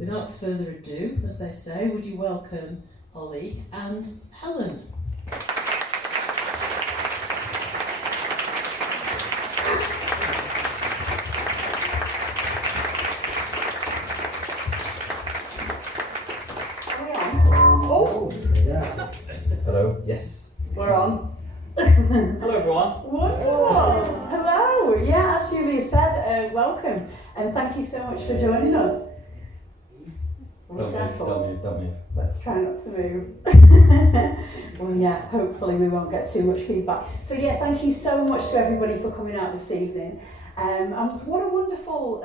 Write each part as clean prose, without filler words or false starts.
without further ado, as they say, would you welcome Ollie and Helen? Hello. Yes. We're on. Hello, everyone. Wonderful. Hello. Yeah, as Julia said, welcome, and thank you so much for joining us. Don't move. Let's try not to move. Well, yeah, hopefully we won't get too much feedback. So yeah, thank you so much to everybody for coming out this evening. And what a wonderful,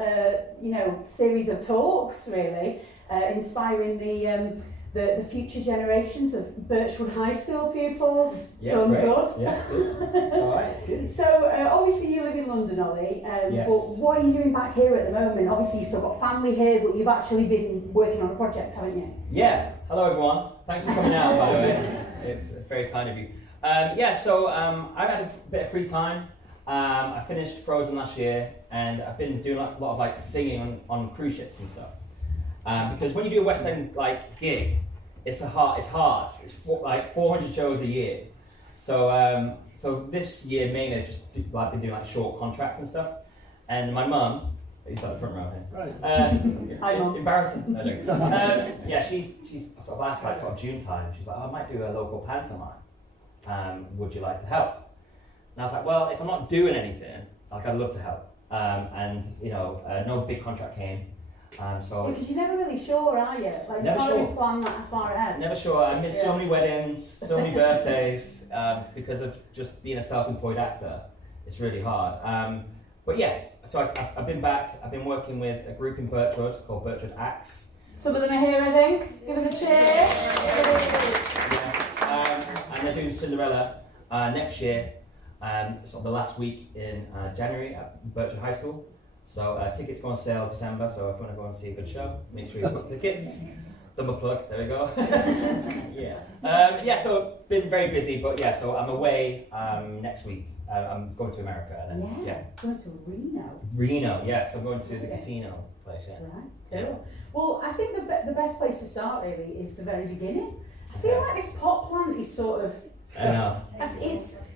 series of talks, really, inspiring the future generations of Birchwood High School pupils. Yes, Done great. good. Yeah, good. All right, good. So obviously you live in London, Ollie, Yes. but what are you doing back here at the moment? Obviously you've still got family here, but you've actually been working on a project, haven't you? Yeah. Hello, everyone. Thanks for coming out, by the way. It's very kind of you. So I've had a bit of free time. I finished Frozen last year, and I've been doing a lot of singing on cruise ships and stuff. Because when you do a West End gig, it's hard. It's 400 shows a year. So this year mainly I've just been doing short contracts and stuff. And my mum, who's at the front row here, Right. Hi, Mum. embarrassing. No, she's sort of asked sort of June time. She's like, I might do a local pantomime. Would you like to help? And I was like, well, if I'm not doing anything, I'd love to help. No big contract came. Because you're never really sure, are you? You Never can't sure. really plan that far ahead. Never sure. I missed so many weddings, so many birthdays, because of just being a self-employed actor. It's really hard. So I've been back. I've been working with a group in Birchwood called Birchwood Acts. Some of them are here, I think. Give us a cheer. And they're doing Cinderella next year, sort of the last week in January at Birchwood High School. So tickets go on sale December, so if you want to go and see a good show, make sure you book tickets. Double plug, there we go. So been very busy, but so I'm away next week. I'm going to America. And then, Going to Reno. Reno, yes, I'm going to the casino place, yeah. Right, cool. Well, I think the best place to start really is the very beginning. I feel like this pot plant is sort of... I know.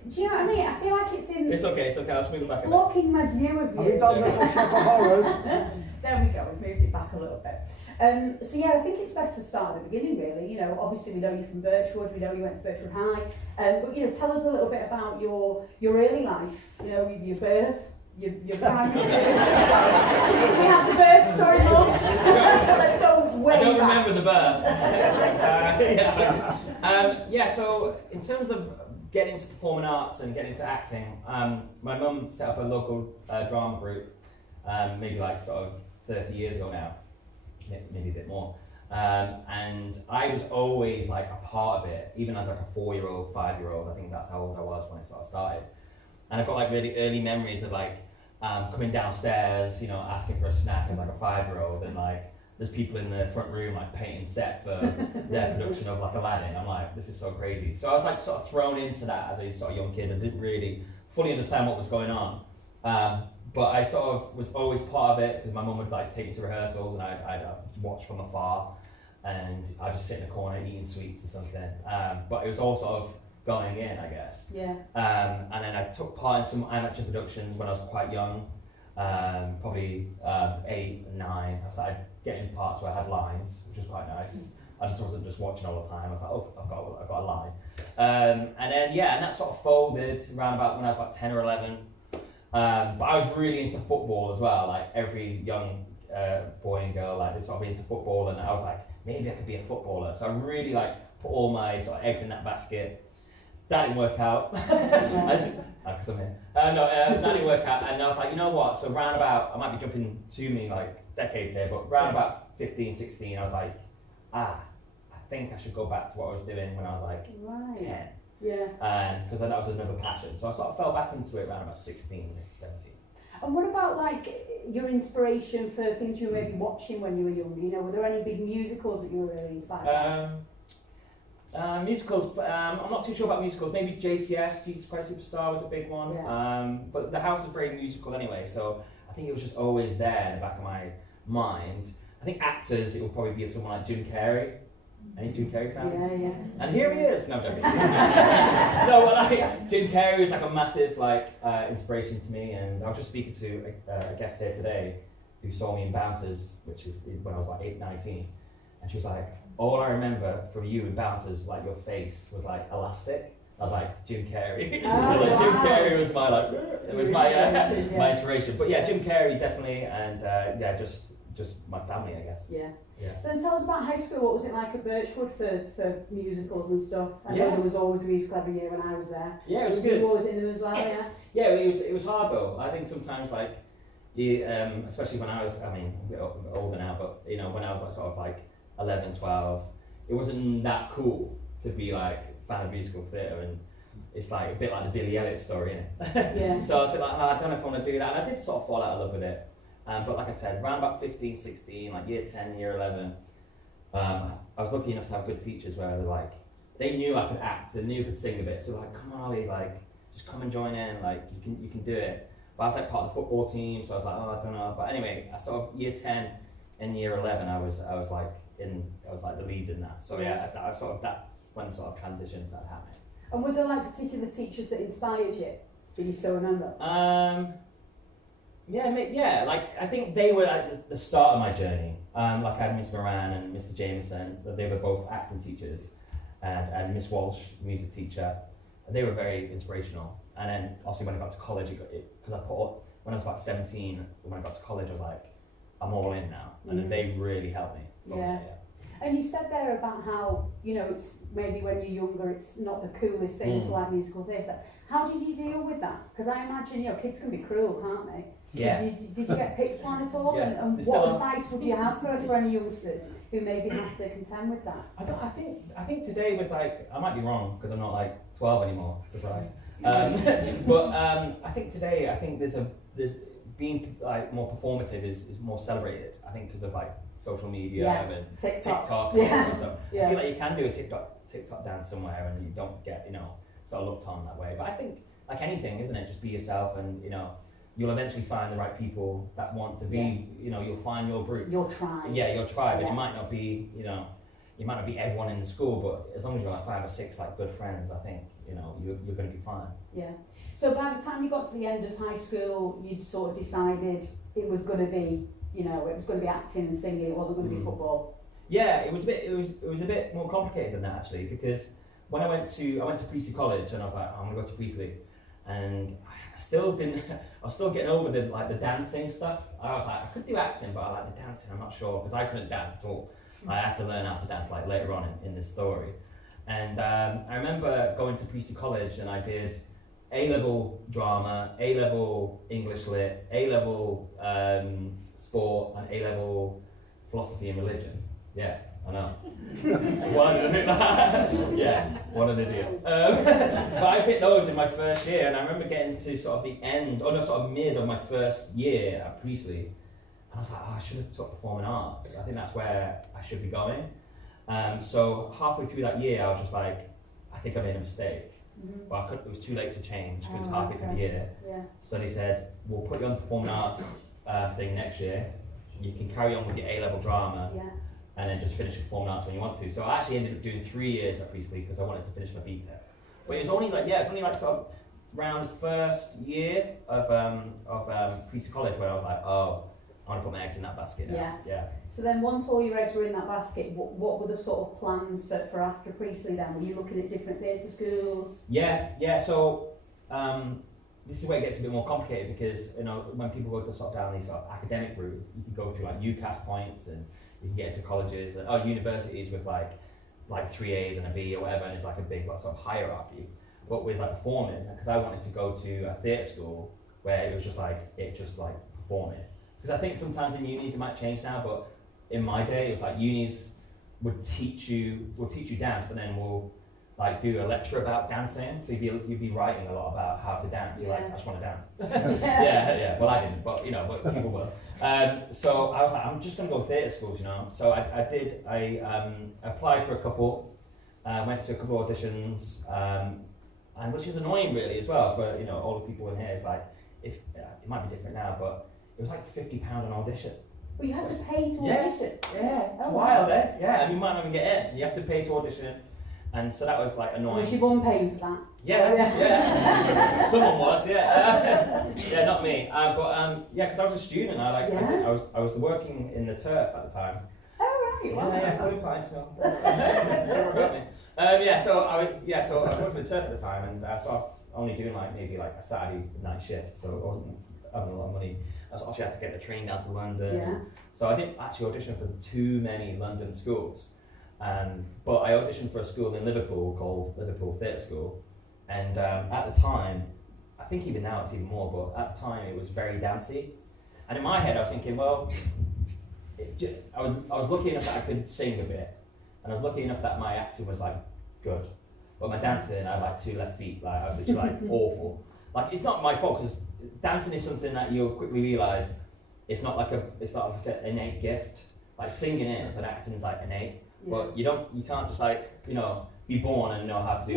Do you know what I mean? I feel like it's in... It's okay, I'll just move it back a bit. blocking my view of you. Have we done Little Shop of Horrors? There we go, we've moved it back a little bit. I think it's best to start at the beginning really. Obviously we know you from Birchwood, we know you went to Birchwood High. But tell us a little bit about your early life, your birth, your primary. We have the birth story, Mum. Let's go way back. I don't remember the birth. So in terms of getting into performing arts and getting into acting, my mum set up a local drama group, maybe sort of 30 years ago now, maybe a bit more. And I was always a part of it, even as a 4-year-old, 5-year-old. I think that's how old I was when it sort of started. And I've got really early memories of coming downstairs, asking for a snack as a 5-year-old, and there's people in the front room painting set for their production of Aladdin. I'm like, this is so crazy. So I was sort of thrown into that as a sort of young kid and didn't really fully understand what was going on. But I sort of was always part of it because my mum would take me to rehearsals and I'd watch from afar, and I'd just sit in the corner eating sweets or something. But it was all sort of going in, I guess. Yeah. And then I took part in some amateur productions when I was quite young, probably 8 and 9. I started getting parts where I had lines, which was quite nice. I just wasn't just watching all the time. I was like, oh, I've got a line. And that sort of folded around about when I was about 10 or 11. But I was really into football as well. Every young boy and girl, they sort of into football, and I was like, maybe I could be a footballer. So I really put all my sort of eggs in that basket. That didn't work out. Because I'm here. That didn't work out, and I was like, you know what? So round about, I might be jumping too many decades here, but round about 15, 16, I was like, I think I should go back to what I was doing when I was 10. Yeah. And because that was another passion. So I sort of fell back into it around about 16, 17. And what about your inspiration for things you were maybe watching when you were young? Were there any big musicals that you were really inspired by? Musicals, I'm not too sure about musicals. Maybe JCS, Jesus Christ Superstar was a big one. Yeah. But the house was very musical anyway, so I think it was just always there in the back of my mind. I think actors, it would probably be someone like Jim Carrey. Any Jim Carrey fans? Yeah. And here he is. No, I'm joking. No, but like Jim Carrey is like a massive inspiration to me. And I was just speaking to a guest here today who saw me in Bouncers, which is when I was like 19, and she was like, "All I remember from you in Bouncers, like your face was like elastic." I was like, Jim Carrey. Jim Carrey was my my inspiration. But yeah, Jim Carrey definitely, and just my family, I guess. Yeah. Yeah. So then tell us about high school. What was it like at Birchwood for musicals and stuff? I know Yeah. there was always a musical every year when I was there. Yeah, it was Were good. you always in them as well, yeah? Yeah, it was hard though. I think sometimes like, you, especially when I was, I mean, I'm a bit older now, but you know, when I was like sort of like 11, 12, it wasn't that cool to be like fan of musical theatre, and it's like a bit like the Billy Elliot story, innit? Yeah. So I was a bit like, I don't know if I want to do that, and I did sort of fall out of love with it. But like I said, around about 15, 16, like year 10, year 11, I was lucky enough to have good teachers where they're like, they knew I could act, they knew I could sing a bit, so like, come on Ollie, like, just come and join in, like, you can do it. But I was like part of the football team, so I was like, oh, I don't know. But anyway, I sort of year 10 and year 11, I was like the lead in that. So yeah, I sort of, that's when the sort of transition started happening. And were there like particular teachers that inspired you? Do you still remember? Yeah, like I think they were at the start of my journey. Like I had Miss Moran and Mr. Jameson, they were both acting teachers, and Miss Walsh, music teacher. They were very inspirational. And then obviously when I got to college, because when I was about 17, when I got to college, I was like, I'm all in now, and then they really helped me. Yeah. And you said there about how, you know, it's maybe when you're younger, it's not the coolest thing to like musical theatre. How did you deal with that? Because I imagine, you know, kids can be cruel, can't they? Yeah. Did you get picked on at all? Yeah. And what advice would you have for any youngsters who maybe have to contend with that? I think today with like, I might be wrong because I'm not like 12 anymore, surprise. But I think today, there's being like more performative is more celebrated. I think because of like social media and TikTok and all that sort of stuff. I feel like you can do a TikTok dance somewhere and you don't get, you know, sort of looked on that way. But I think like anything, isn't it? Just be yourself, and you know, you'll eventually find the right people that want to be, you know, you'll find your group. Your tribe. Yeah, your tribe. And it might not be, you know, you might not be everyone in the school, but as long as you're like 5 or 6 like good friends, I think, you know, you're going to be fine. Yeah. So by the time you got to the end of high school, you'd sort of decided it was going to be, you know, it was going to be acting and singing. It wasn't going to be football. Yeah, it was a bit more complicated than that actually, because when I went to Priestley College and I was like, I'm gonna go to Priestley, and I was still getting over the dancing stuff. I was like, I could do acting, but I like the dancing, I'm not sure, because I couldn't dance at all. I had to learn how to dance like later on in this story. And I remember going to Priestley College and I did A-level drama, A-level English lit, A-level sport, and A-level philosophy and religion. Yeah, I know. Why did I do that? Yeah, what an idiot. But I picked those in my first year, and I remember getting to sort of the end, or no, sort of mid of my first year at Priestley, and I was like, oh, I should have taught performing arts. I think that's where I should be going. So halfway through that year, I was just like, I think I made a mistake. But it was too late to change because halfway through the year. Yeah. So they said, we'll put you on the performing arts thing next year. You can carry on with your A-level drama. Yeah. And then just finish performing arts when you want to. So I actually ended up doing 3 years at Priestley because I wanted to finish my BTEC. But it was only like sort of around the first year of Priestley College where I was like, oh, I want to put my eggs in that basket now. Yeah. So then once all your eggs were in that basket, what were the sort of plans for after Priestley then? Were you looking at different theatre schools? Yeah. So this is where it gets a bit more complicated because, you know, when people go to sort of down these sort of academic routes, you can go through like UCAS points and you can get into colleges and universities with like 3 A's and a B or whatever, and it's like a big sort of hierarchy. But with like performing, because I wanted to go to a theatre school where it was just like performing. Because I think sometimes in unis it might change now, but in my day it was like unis would teach you dance, but then we'll like do a lecture about dancing. So you'd be writing a lot about how to dance. You're like, I just want to dance. yeah. Well, I didn't, but you know, but people will. So I was like, I'm just going to go to theatre schools, you know. So I applied for a couple, went to a couple of auditions, and which is annoying really as well for, you know, all the people in here. It's like, if it might be different now, but it was like £50 an audition. But you have to pay to Yeah. audition. Yeah, it's Oh, wild, wow. eh? Yeah, and you might not even get in. You have to pay to audition. And so that was like annoying. Was your mum paying for that? Yeah, Oh, yeah. yeah. Someone was, yeah. Yeah, not me. Yeah, because I was a student. Yeah. I was working in the turf at the time. Oh, right. Wow. Yeah, good pints, no. Don't worry about me. So I was working in the turf at the time, and so I was only doing maybe a Saturday night shift, so I wasn't having a lot of money. I was actually had to get the train down to London. Yeah. So I didn't actually audition for too many London schools. But I auditioned for a school in Liverpool called Liverpool Theatre School, and at the time, I think even now it's even more, but at the time it was very dancey. And in my head I was thinking, well, I was lucky enough that I could sing a bit, and I was lucky enough that my acting was good. But my dancing, I had 2 left feet, I was literally awful. It's not my fault, because dancing is something that you'll quickly realise it's not like an innate gift. Singing is, and acting is innate. Yeah. But you can't just be born and know how to do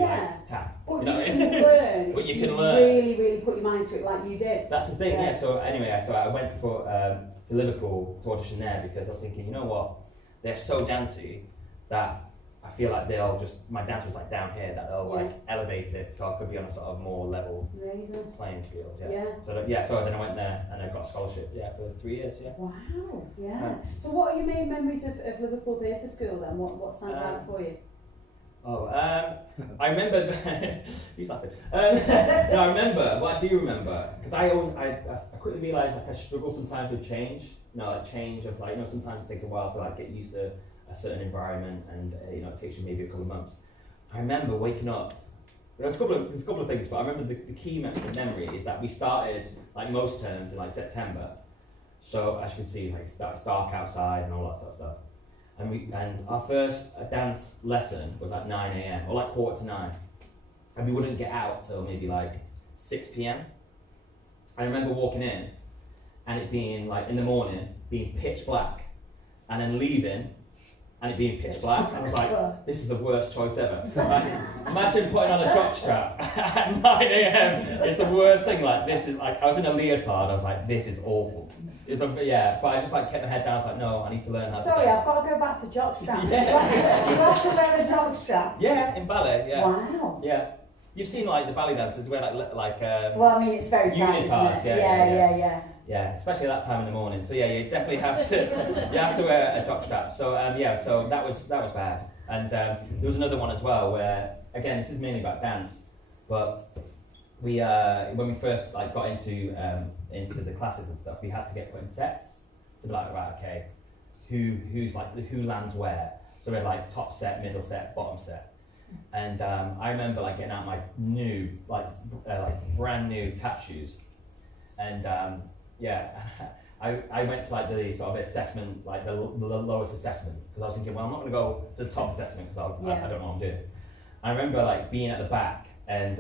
tap. But You know? you can learn. But you if can learn. Really, really put your mind to it like you did. That's the thing, Yeah. yeah. So anyway, so I went to Liverpool to audition there because I was thinking, you know what, they're so dancey that I feel like my dance was down here, that they'll elevate it so I could be on a sort of more level Amazing. playing field, yeah. Yeah. So then I went there and I got a scholarship, for 3 years, yeah. Wow, yeah. So what are your main memories of Liverpool Theatre School then? What stands out for you? I remember. Who's laughing? No, I remember. What I do remember, because I quickly realised I struggle sometimes with change. Change of sometimes it takes a while to get used to a certain environment, and it takes you maybe a couple of months. I remember waking up. There's a couple of things, but I remember the key memory is that we started most terms in September. So as you can see, it's dark outside and all that sort of stuff. And our first dance lesson was at 9 a.m. or 8:45, and we wouldn't get out till maybe 6 p.m. I remember walking in, and it being in the morning, being pitch black, and then leaving, and it being pitch black. And I was like, this is the worst choice ever. Imagine putting on a jockstrap at 9 a.m. It's the worst thing. This is I was in a leotard. I was like, this is awful. But I just kept my head down. I was like, no, I need to learn how to Sorry, dance. I've got to go back to jockstrap. Yeah. You have to wear a jockstrap? Yeah, in ballet, yeah. Wow. Yeah. You've seen the ballet dancers wear Well, I mean, it's very tight, unitards, isn't it? Yeah. Yeah, especially at that time in the morning. So yeah, you definitely have to wear a jockstrap. So so that was bad. And there was another one as well where, again, this is mainly about dance, but we when we first got into the classes and stuff, we had to get put in sets to be right, okay, who lands where. So we had top set, middle set, bottom set. And I remember getting out my new brand new tap shoes, and I went to the sort of assessment, the lowest assessment, because I was thinking, well, I'm not going to go to the top assessment because I don't know what I'm doing. I remember being at the back and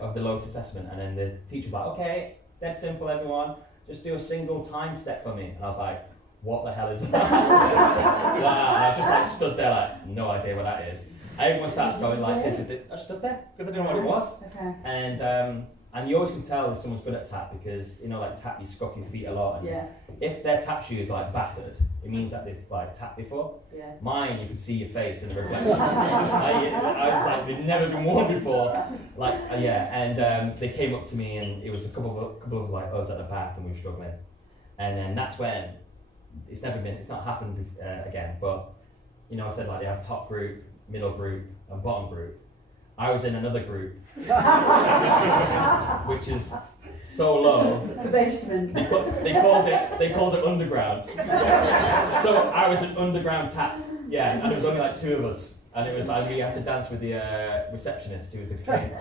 of the lowest assessment, and then the teacher was like, okay, that's simple, everyone, just do a single time step for me. And I was like, what the hell is that? Wow. And I just stood there no idea what that is. Everyone starts going I stood there because I didn't know what it was. Okay. And you always can tell if someone's good at tap because tap, you scuff your feet a lot. And if their tap shoe is battered, it means that they've tapped before. Yeah. Mine, you could see your face in the reflection. I was they've never been worn before. And they came up to me, and it was a couple of us at the back, and we were struggling. And then that's when it's not happened again. But I said they have top group, middle group, and bottom group. I was in another group, which is so low. The basement. They called it underground. So I was an underground tap, and there was only 2 of us, and it was we had to dance with the receptionist who was a trained.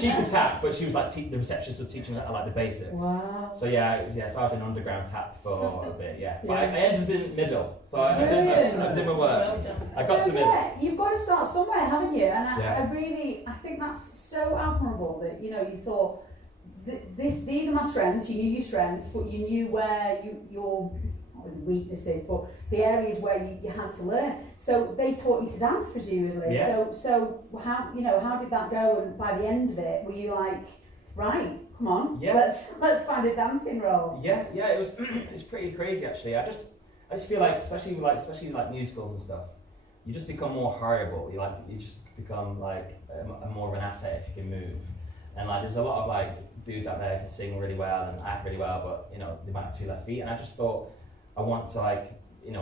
She could tap, but she was the receptionist was teaching the basics. Wow. So so I was in underground tap for a bit, But I ended up in middle, so I did my work. I got to middle. Yeah, you've got to start somewhere, haven't you? And I think that's so admirable that you thought these are my strengths. You knew your strengths, but you knew where your weaknesses, but the areas where you had to learn. So they taught you to dance, presumably. Yeah. So how did that go? And by the end of it, were you Right, come on. Yeah. Let's find a dancing role. Yeah, it was it's pretty crazy actually. I just feel like especially like musicals and stuff, you just become more hireable. You just become like a more of an asset if you can move. And like there's a lot of like dudes out there who can sing really well and act really well, but you know they might have 2 left feet. And I just thought I want to like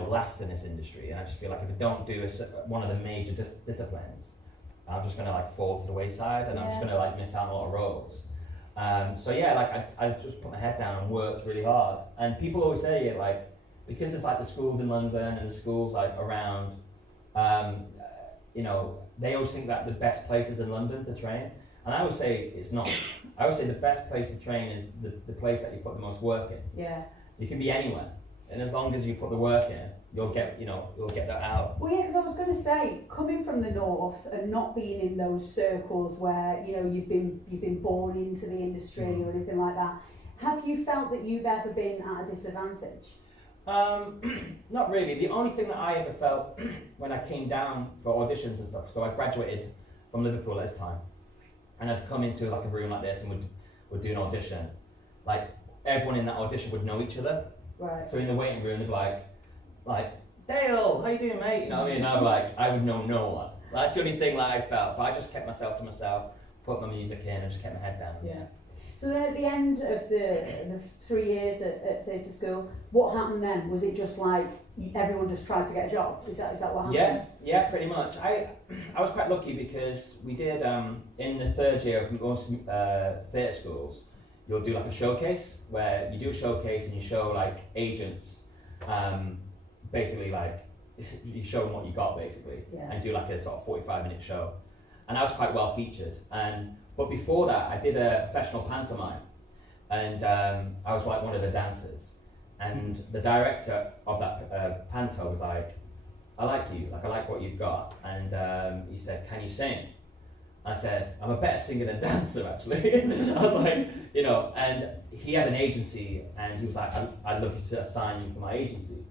last in this industry. And I just feel like if I don't do one of the major disciplines, I'm just gonna like fall to the wayside, and I'm just gonna like miss out on a lot of roles. So yeah, like I just put my head down and worked really hard. And people always say it like, because it's like the schools in London and the schools like around, they always think that the best place is in London to train. And I always say it's not. I always say the best place to train is the place that you put the most work in. Yeah. You can be anywhere, and as long as you put the work in, you'll get that out. Well, yeah, because I was going to say, coming from the north and not being in those circles where you've been born into the industry or anything like that, have you felt that you've ever been at a disadvantage? Not really. The only thing that I ever felt when I came down for auditions and stuff. So I graduated from Liverpool at this time, and I'd come into like a room like this and would do an audition. Like everyone in that audition would know each other. Right. So in the waiting room, they'd be like, Dale, how you doing, mate? You know what I mean? And I'd be like, I would know no one. That's the only thing that I felt. But I just kept myself to myself, put my music in, and just kept my head down. Yeah. So then at the end of the 3 years at theatre school, what happened then? Was it just like everyone just tries to get a job? Is that what happened? Yeah, pretty much. I was quite lucky because we did in the 3rd year of most theatre schools, you'll do like a showcase where you do a showcase and you show like agents, basically like you show them what you got basically, and do like a sort of 45-minute show. And I was quite well featured. But before that, I did a professional pantomime, and I was like one of the dancers. And the director of that panto was like, I like you, like I like what you've got. And he said, can you sing? I said, I'm a better singer than dancer actually. I was like, and he had an agency, and he was like, I'd love you to assign you to my agency.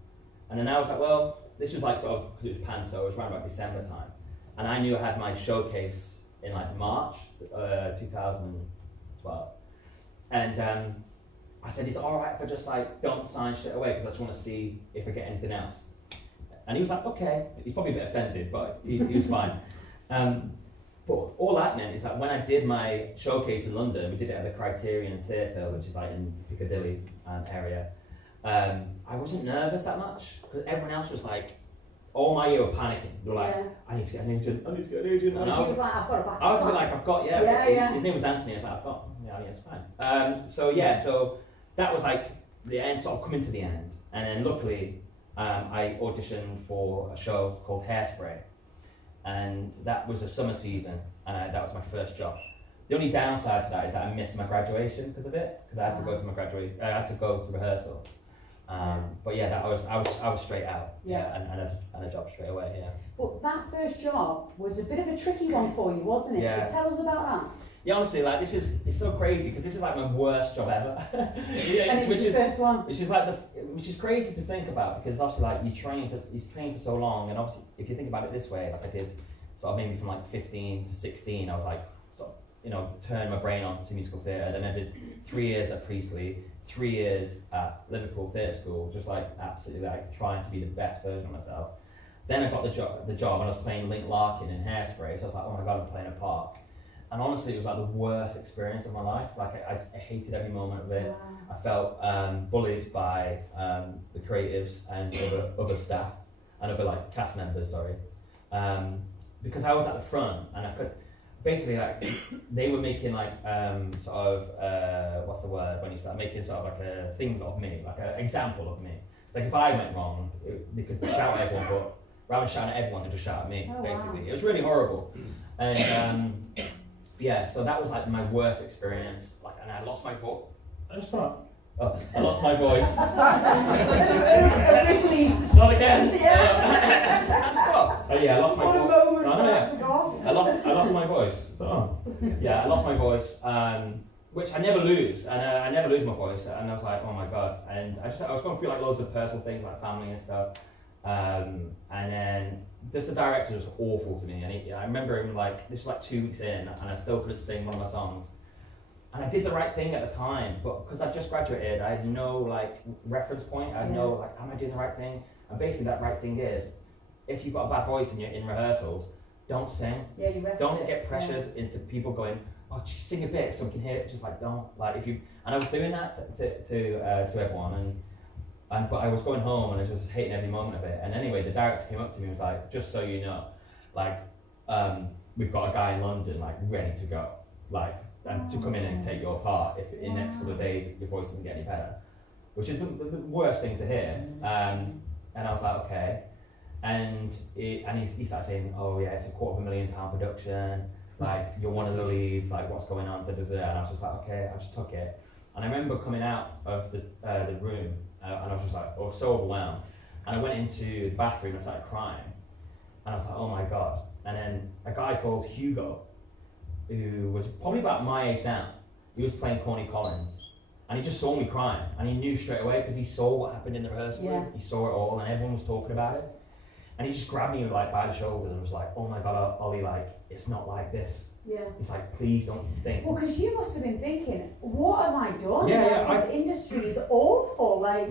And then I was like, well, this was like sort of, because it was panto, it was around about December time. And I knew I had my showcase in like March 2012. And I said, is it all right if I just like don't sign straight away because I just want to see if I get anything else? And he was like, okay. He's probably a bit offended, but he was fine. But all that meant is that when I did my showcase in London, we did it at the Criterion Theatre, which is like in Piccadilly area. I wasn't nervous that much because everyone else was like, all my year were panicking. They were like, I need to get an agent, I need to get an agent. And I was like, I've got a backup. I was a bit like, I've got, his name was Anthony. I was like, I've got, it's fine. So that was like the end, sort of coming to the end. And then luckily, I auditioned for a show called Hairspray. And that was a summer season, and that was my first job. The only downside to that is that I missed my graduation because of it, because I had to go to I had to go to rehearsal. But yeah, I was straight out. And a job straight away. Yeah. But that first job was a bit of a tricky one for you, wasn't it? Yeah. So tell us about that. Yeah, honestly, like it's so crazy because this is like my worst job ever. And it was your first one. Which is crazy to think about because obviously like you train for so long, and obviously if you think about it this way, like I did sort of maybe from like 15 to 16, I was like sort of turned my brain on to musical theatre. Then I did 3 years at Priestley, 3 years at Liverpool Theatre School, just like absolutely like trying to be the best version of myself. Then I got the job and I was playing Link Larkin in Hairspray, so I was like, oh my god, I'm playing a part. And honestly, it was like the worst experience of my life. Like I hated every moment of it. Wow. I felt bullied by the creatives and other staff and other like cast members, sorry. Because I was at the front and I could, basically like, they were making like sort of, what's the word, when you start making sort of like a thing of me, like an example of me. It's like if I went wrong, they could shout at everyone, but rather than shouting at everyone, they just shout at me, basically. Wow. It was really horrible. And yeah, so that was like my worst experience. Like, and I lost my voice. I lost my voice. Not again. I lost my voice. I lost my voice. I lost my voice, which I never lose, and I never lose my voice. And I was like, oh my god. And I was going through like loads of personal things, like family and stuff. And then the director was awful to me, and I remember him like, this was like 2 weeks in, and I still couldn't sing one of my songs. And I did the right thing at the time, but because I just graduated, I had no like reference point. I had no like, am I doing the right thing? And basically that right thing is, if you've got a bad voice and you're in rehearsals, don't sing. Yeah, you rest Don't it. get pressured into people going, oh, just sing a bit so we can hear it. Just like, don't. Like if you, and I was doing that to everyone, but I was going home and I was just hating every moment of it. And anyway, the director came up to me and was like, just so you know, like, we've got a guy in London like ready to go, like, and to come in and take your part if in the next couple of days your voice doesn't get any better, which is the worst thing to hear. And I was like, okay. And he started saying, oh yeah, it's a £250,000 production, like you're one of the leads, like what's going on, da, da, da. And I was just like, okay, I just took it. And I remember coming out of the room and I was just like, oh, so overwhelmed. And I went into the bathroom and I started crying. And I was like, oh my God. And then a guy called Hugo, who was probably about my age now, he was playing Corny Collins. And he just saw me crying. And he knew straight away because he saw what happened in the rehearsal room. He saw it all and everyone was talking about it. And he just grabbed me like by the shoulders and was like, oh my God, Ollie, like, it's not like this. Yeah. He's like, please don't think. Well, because you must have been thinking, what have I done? Yeah, like, this industry is awful. Like,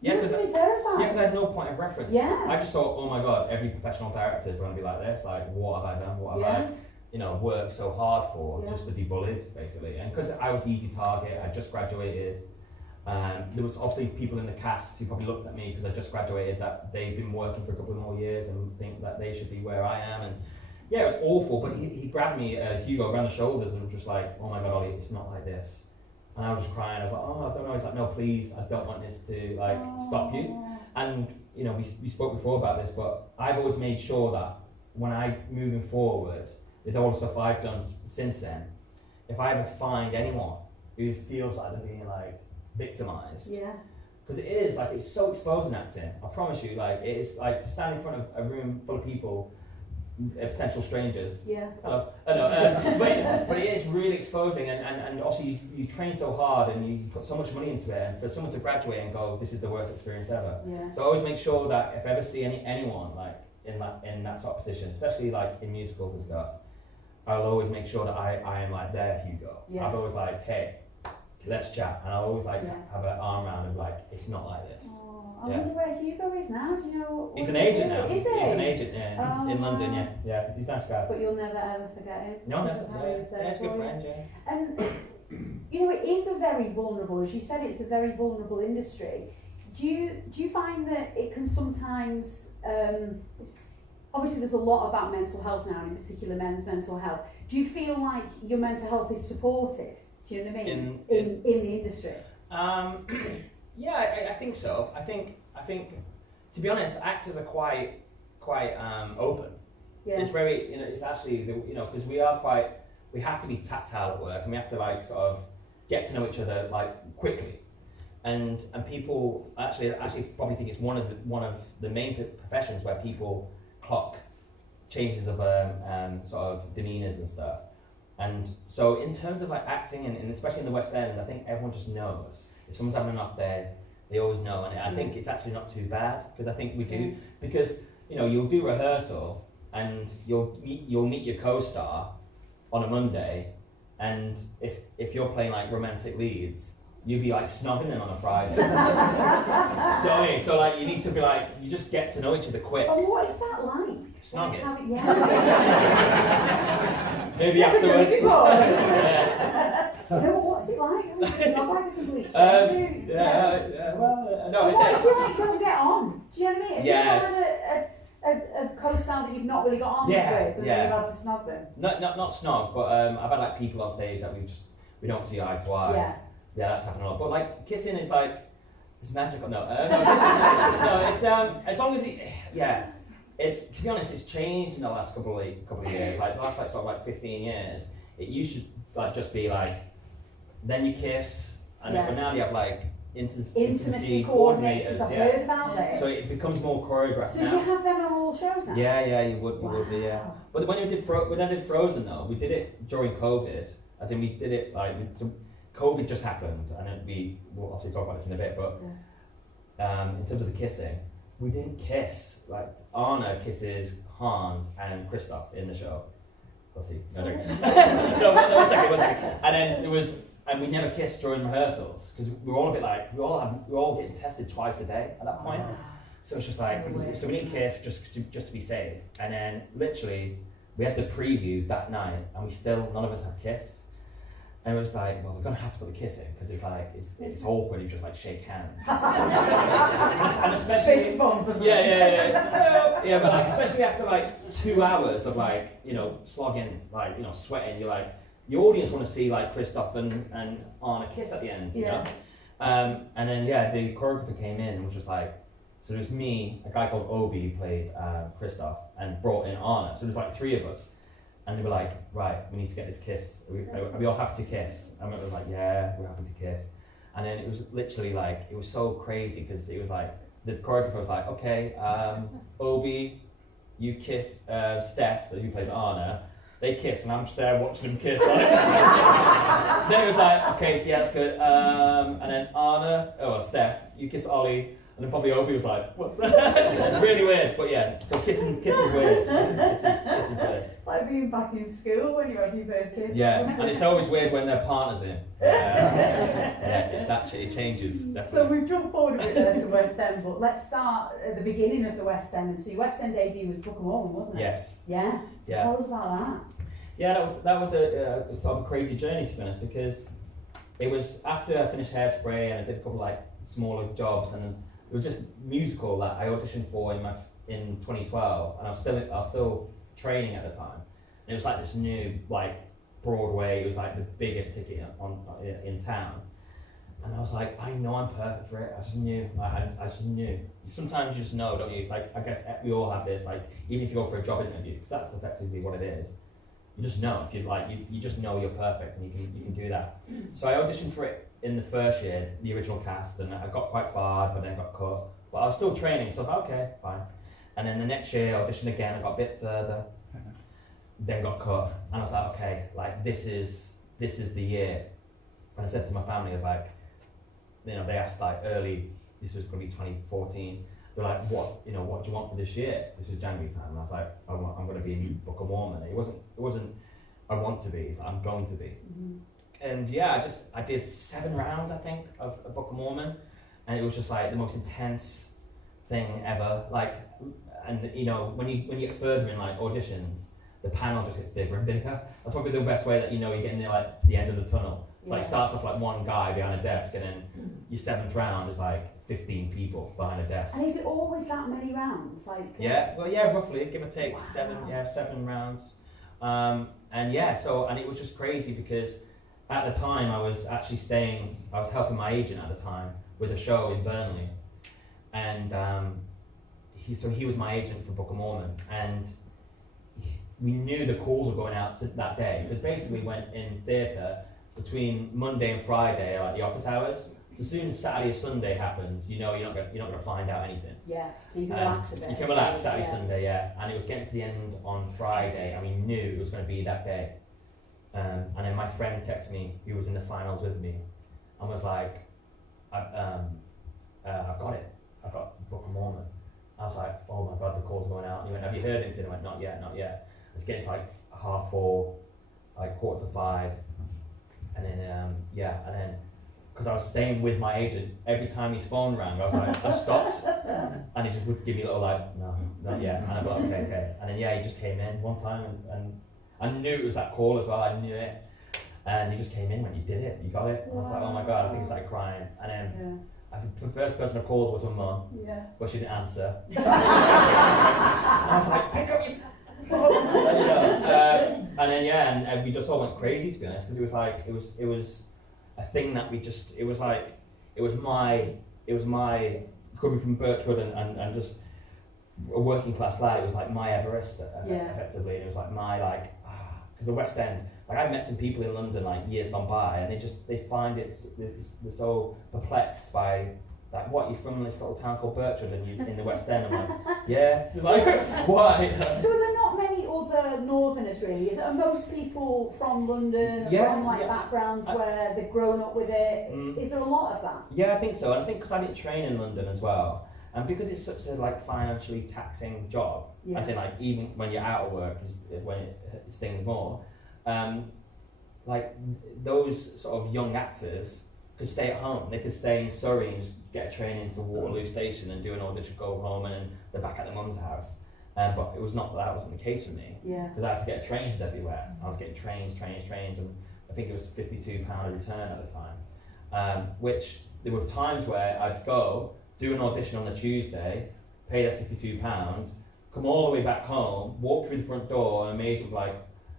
you must have been terrified. Yeah, because I had no point of reference. Yeah. I just thought, oh my God, every professional director is going to be like this. Like, what have I done? What have I, worked so hard for just to be bullied, basically? And because I was easy target, I just graduated. There was obviously people in the cast who probably looked at me because I just graduated that they've been working for a couple of more years and think that they should be where I am. And yeah, it was awful, but he grabbed me, Hugo, around the shoulders and was just like, oh my God, Ollie, it's not like this. And I was just crying. I was like, oh, I don't know. He's like, no, please, I don't want this to like stop you. And we spoke before about this, but I've always made sure that when I moving forward with all the stuff I've done since then, if I ever find anyone who feels like they're being like victimized, because it is like, it's so exposing acting. I promise you, like it is like to stand in front of a room full of people, potential strangers. Hello. But it is really exposing, and also you train so hard and you put so much money into it, and for someone to graduate and go, this is the worst experience ever. So I always make sure that if I ever see anyone like in that sort of position, especially like in musicals and stuff, I'll always make sure that I am like there, Hugo. I'm always like, hey, let's chat, and I'll always like have an arm around and like, it's not like this. I wonder where Hugo is now. Do you know? He's an agent now. Is he? He's an agent, in London. Yeah. He's a nice guy. But you'll never ever forget him. No, never. Yeah, he's a good friend. Yeah. And it is a very vulnerable, as you said, it's a very vulnerable industry. Do you find that it can sometimes? Obviously, there's a lot about mental health now, in particular men's mental health. Do you feel like your mental health is supported? Do you know what I mean? In the industry. Yeah, I think so. I think to be honest, actors are quite open. It's very, it's actually, because we have to be tactile at work, and we have to like sort of get to know each other like quickly, and people actually probably think it's one of the main professions where people clock changes of sort of demeanors and stuff. And so in terms of like acting, and especially in the West End, I think everyone just knows. If someone's having an off day, they always know, and I think it's actually not too bad, because I think we do, because you'll do rehearsal and you'll meet your co-star on a Monday, and if you're playing like romantic leads, you'll be like snogging them on a Friday. so like you need to be like, you just get to know each other quick. Oh, what is that like? Snogging. Yeah. Maybe afterwards. No, what's it like? It's not like a complete no, what if you like don't get on? Do you know what I mean? Yeah. Have you had a co-star that you've not really got on with, and then you're about to snog them? Not snog, but I've had like people on stage that we don't see eye to eye. Yeah, that's happened a lot. But like kissing is like, it's magical. No, it's as long as it's, to be honest, it's changed in the last couple of years. Like the last like sort of like 15 years, it used to like just be like, then you kiss, and but now you have like intimacy coordinators. I've heard about this. So it becomes more choreographed so now. So you have them on all shows now? Yeah, you would do, yeah. But when I did Frozen though, we did it during COVID, as in we did it like, COVID just happened, and then we'll obviously talk about this in a bit, but in terms of the kissing, we didn't kiss. Like Anna kisses Hans and Christoph in the show, pussy. No, one second. And then and we never kissed during rehearsals because we were all a bit like we were all getting tested twice a day at that point. So it's just like so we didn't kiss just to be safe. And then literally we had the preview that night and none of us had kissed. And it was like, well, we're gonna have to put the kiss in because it's like it's awkward. You just like shake hands, and especially yeah, but like especially after like 2 hours of like slogging, like sweating, you're like the audience want to see like Christoph and Anna kiss at the end, you know. And then the choreographer came in and was just like, so it was me, a guy called Obi who played Christoph, and brought in Anna. So there was like 3 of us. And they were like, right, we need to get this kiss. Are we all happy to kiss? And we were like, yeah, we're happy to kiss. And then it was literally like, it was so crazy because it was like, the choreographer was like, okay, Obi, you kiss Steph, who plays Anna. They kiss, and I'm just there watching them kiss. Then it was like, okay, yeah, that's good. And then Steph, you kiss Ollie. And then probably Obi was like, what? Really weird, but yeah, so kissing's weird. Kissing's weird. It's like being back in school when you have your first kiss. Yeah, and it's always weird when their partner's in. It changes, definitely. So we've jumped forward a bit there to West End, but let's start at the beginning of the West End. And so your West End debut was Book of Mormon, wasn't it? Yes. Yeah. So tell us about that. Yeah, that was a sort of a crazy journey, to be honest, because it was after I finished Hairspray and I did a couple like smaller jobs, and it was this musical that I auditioned for in 2012, and I was still training at the time. And it was like this new like Broadway. It was like the biggest ticket in town, and I was like, I know I'm perfect for it. I just knew. I just knew. Sometimes you just know, don't you? It's like I guess we all have this. Like even if you go for a job interview, because that's effectively what it is. You just know if you like. You just know you're perfect, and you can do that. So I auditioned for it in the first year, the original cast, and I got quite far, but then got cut. But I was still training, so I was like, okay, fine. And then the next year, I auditioned again, I got a bit further, then got cut. And I was like, okay, like this is the year. And I said to my family, I was like, they asked like early, this was going to be 2014. They're like, what do you want for this year? This was January time, and I was like, I'm going to be in Book of Mormon. It wasn't. I want to be. It's like, I'm going to be. Mm-hmm. And yeah, I did 7 rounds, I think, of a Book of Mormon, and it was just like the most intense thing ever. Like, and when you get further in like auditions, the panel just gets bigger and bigger. That's probably the best way that you're getting like to the end of the tunnel. It's like starts off like one guy behind a desk, and then your 7th round is like 15 people behind a desk. And is it always that many rounds? Like roughly, give or take. 7 rounds. And it was just crazy because at the time I was helping my agent at the time with a show in Burnley, and he was my agent for Book of Mormon, and we knew the calls were going out that day, because basically we went in theatre between Monday and Friday, like the office hours. So as soon as Saturday or Sunday happens, you're not going to find out anything. Yeah, so you can relax a bit. You can relax Saturday, Sunday, yeah. And it was getting to the end on Friday, and we knew it was going to be that day. And then my friend texted me, who was in the finals with me, and was like, I've got it. I've got Book of Mormon. I was like, oh my God, the call's going out. And he went, have you heard anything? I went, not yet. It's getting to like 4:30, like 4:45. And then, because I was staying with my agent, every time his phone rang, I was like, I stopped, and he just would give me a little like, no, not yet. And I'd be like, okay. And then, he just came in one time, and I knew it was that call as well, I knew it. And he just came in when you did it, you got it. And I was like, oh my God, I think he started crying. And then the first person I called was my mum, but she didn't answer. And I was like, pick up your and then and we just all went crazy, to be honest, because it was like it was a thing that it was my coming from Birchwood and just a working class lad. It was like my Everest effectively, and it was like my because the West End, like I've met some people in London like years gone by, and they find they're so perplexed by like, what, you're from this little town called Birchwood and you're in the West End? I'm like, yeah. It's like, why? So are there not many other northerners really? Are most people from London, from backgrounds where they've grown up with it? Is there a lot of that? Yeah, I think so. And I think because I didn't train in London as well, And because it's such a like financially taxing job, as in like even when you're out of work is when it stings more, like those sort of young actors could stay at home. They could stay in Surrey and just get a train into Waterloo Station and do an audition, go home, and then they're back at their mum's house. But it was not that wasn't the case for me, because I had to get trains everywhere. I was getting trains, and I think it was £52 a return at the time. Which there were times where I'd go, do an audition on the Tuesday, pay that £52, come all the way back home, walk through the front door, and a mate would be like,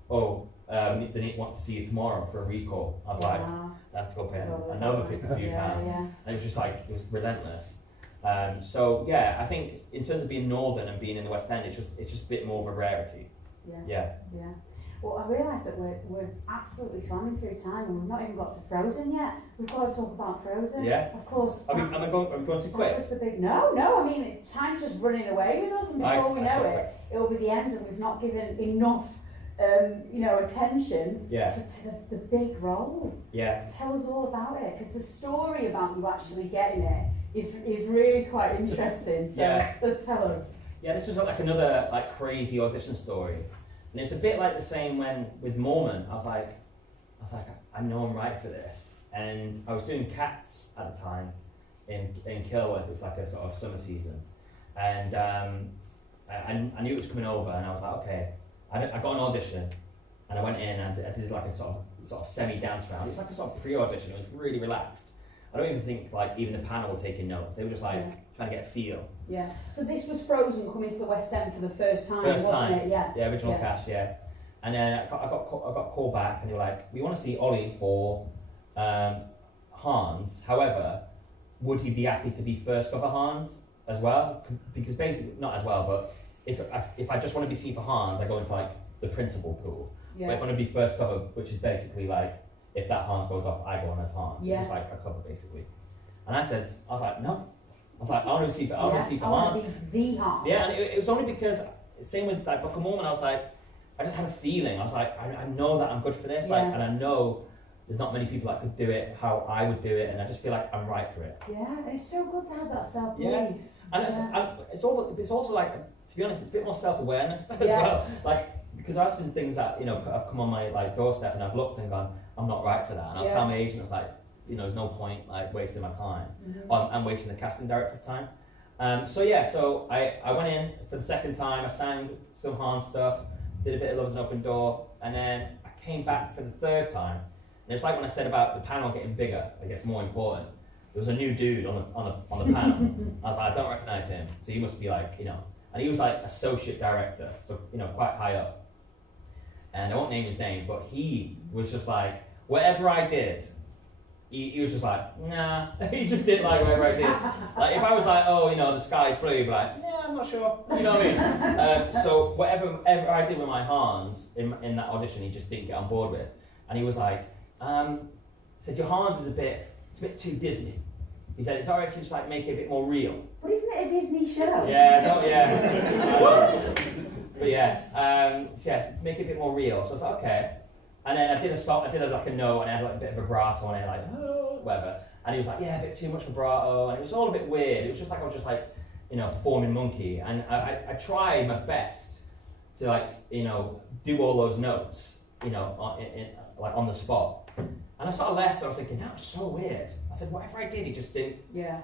oh, they want to see you tomorrow for a recall. I'd like, I have to go pay another £52. And it was just like, it was relentless. So yeah, I think in terms of being northern and being in the West End, it's just a bit more of a rarity. Yeah. Well, I realise that we're absolutely slamming through time, and we've not even got to Frozen yet. We've got to talk about Frozen. Yeah. Of course. Are we going too quick? That was the big no. I mean, time's just running away with us, and before we know it, it'll be the end, and we've not given enough, attention to the big role. Yeah. Tell us all about it, because the story about you actually getting it is really quite interesting. So tell us. Yeah, this was like another like crazy audition story, and it's a bit like the same when with Mormon. I was like, I know I'm right for this, and I was doing Cats at the time in Kilworth. It's like a sort of summer season, and I knew it was coming over, and I was like, okay. I got an audition, and I went in and I did like a sort of semi-dance round. It was like a sort of pre-audition. It was really relaxed. I don't even think like even the panel were taking notes. They were just like trying to get a feel. Yeah. So this was Frozen coming to the West End for the first time, wasn't it? Yeah. Yeah, original cast. Yeah. And then I got called back, and they were like, "We want to see Ollie for Hans. However, would he be happy to be first cover Hans as well? Because basically, not as well, but if I just want to be seen for Hans, I go into like the principal pool. But if I want to be first cover, which is basically like if that Hans goes off, I go on as Hans. So it's just like a cover basically. And I was like, no. I was like, I want to see for Hans. I want to be the Hans. Yeah, and it was only because same with like Book of Mormon. I was like, I just had a feeling. I was like, I know that I'm good for this. Like, and I know there's not many people that could do it how I would do it, and I just feel like I'm right for it. Yeah, and it's so good to have that self-belief. Yeah, and it's also like, to be honest, it's a bit more self-awareness as well. Like, because there's been things that have come on my like doorstep, and I've looked and gone, I'm not right for that, and I'll tell my agent, I was like, there's no point like wasting my time. I'm wasting the casting director's time. So I went in for the second time. I sang some Hans stuff, did a bit of Love's an Open Door, and then I came back for the third time. And it's like when I said about the panel getting bigger, it gets more important. There was a new dude on the panel. I was like, I don't recognise him, so he must be like, and he was like associate director, so quite high up. And I won't name his name, but he was just like, whatever I did, he was just like, nah. He just didn't like whatever I did. Like if I was like, oh, the sky's blue, he'd be like, yeah, I'm not sure. You know what I mean? So whatever I did with my Hans in that audition, he just didn't get on board with. And he was like, said your Hans is a bit too Disney. He said, it's alright if you just like make it a bit more real. But isn't it a Disney show? Yeah, but yes, make it a bit more real. So I was like, okay. And then I did like a note, and I had like a bit of vibrato on it, like, oh, whatever. And he was like, yeah, a bit too much vibrato, and it was all a bit weird. It was just like I was just like, performing monkey. And I tried my best to like, do all those notes, like on the spot. And I sort of left, and I was thinking, that was so weird. I said, whatever I did, he just didn't. Yeah.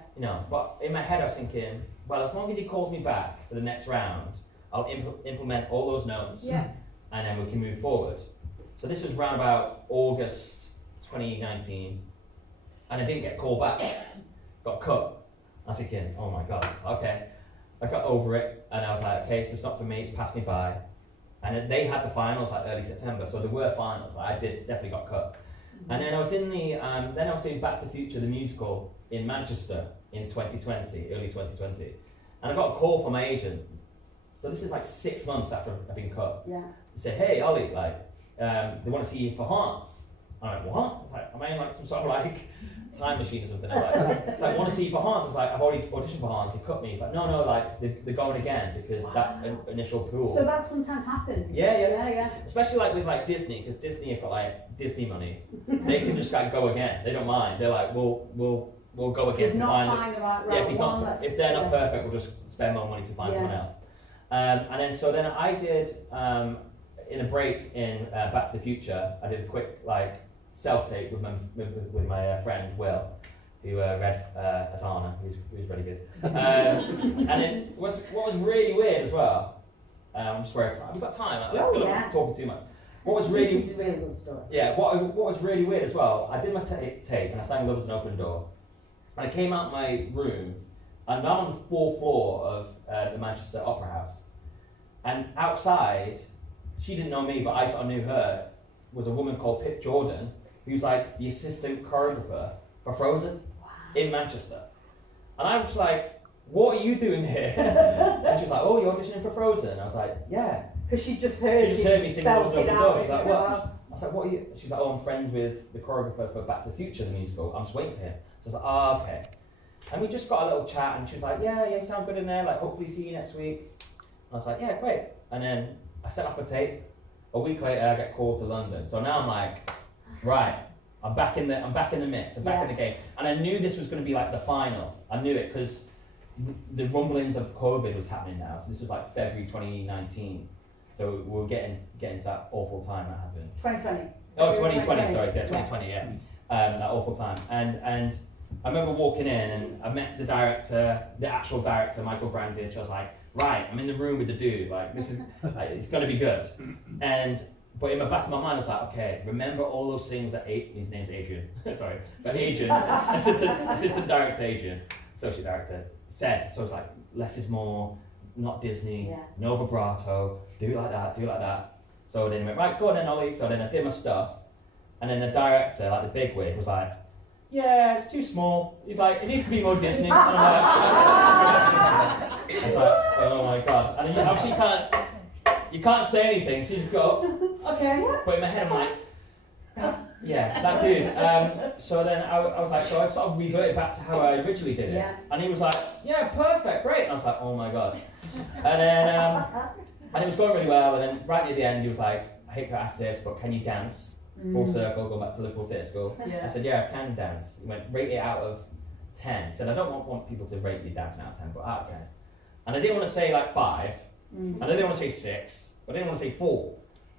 But in my head, I was thinking, well, as long as he calls me back for the next round, I'll implement all those notes, and then we can move forward. So this was around about August 2019, and I didn't get called back. Got cut. I was thinking, oh my god, okay. I got over it, and I was like, okay, so it's not for me, it's passed me by. And they had the finals like early September, so there were finals. I definitely got cut. And then I was in then I was doing Back to the Future, the musical, in Manchester in 2020, early 2020. And I got a call from my agent. So this is like 6 months after I've been cut. Yeah. He said, hey, Ollie, like, they want to see you for Hans. I went, what? It's like, am I in like some sort of like time machine or something? I was like, it's like, I want to see you for Hans. I was like, I've already auditioned for Hans. He cut me. He's like, no, like they're going again because that initial pool. So that sometimes happens. Yeah. Especially like with like Disney, because Disney have got like Disney money. They can just like go again. They don't mind. They're like, we'll we'll go again If to not find. find the right Yeah, if they're not yeah. perfect, we'll just spend more money to find someone else. And then I did in a break in Back to the Future. I did a quick like self-tape with my friend Will, who read as Anna, who's really good. And then what was really weird as well. I'm just worried. Have we got time? I feel like I'm talking too much. What was really This is a really good story. Yeah, what was really weird as well, I did my tape and I sang Love is an Open Door. And I came out my room and I'm on the 4th floor of the Manchester Opera House. And outside, she didn't know me, but I sort of knew her, was a woman called Pip Jordan, who's like the assistant choreographer for Frozen in Manchester. And I was like, what are you doing here? And she was like, oh, you're auditioning for Frozen? I was like, yeah. Because she just heard me sing Love is an Open Door. She's like, what? I was like, what are you? She's like, oh, I'm friends with the choreographer for Back to the Future, the musical. I'm just waiting for him. So I was like, oh, okay. And we just got a little chat, and she was like, yeah, you sound good in there. Like, hopefully see you next week. And I was like, yeah, great. And then I sent off a tape. A week later, I get called to London. So now I'm like, right, I'm back in the mix. I'm back in the game. And I knew this was going to be like the final. I knew it because the rumblings of COVID was happening now. So this was like February 2019. So we're getting to that awful time that happened. 2020. Oh, 2020, sorry, yeah, 2020, yeah. That awful time. And I remember walking in and I met the director, the actual director, Michael Brandage. I was like, right, I'm in the room with the dude. Like, this is, like, it's gonna be good. But in the back of my mind, I was like, okay, remember all those things that his name's Adrian. Sorry, but Adrian, assistant director Adrian, associate director said. So I was like, less is more. Not Disney, no vibrato, do it like that. So then he went, right, go on then, Ollie. So then I did my stuff, and then the director, like the bigwig, was like, yeah, it's too small. He's like, it needs to be more Disney. And I'm like, I was like, oh my god. And then you obviously you can't say anything, so you just go, okay. But in my head, I'm like, that dude. So then I was like, so I sort of reverted back to how I originally did it. Yeah. And he was like, yeah, perfect, great. And I was like, oh my god. And then, and it was going really well. And then right near the end, he was like, I hate to ask this, but can you dance? Full circle, go back to Liverpool Theatre School. I said, yeah, I can dance. He went, rate it out of 10. He said, I don't want people to rate you dancing out of 10, but out of 10. And I didn't want to say like 5, and I didn't want to say 6, but I didn't want to say 4.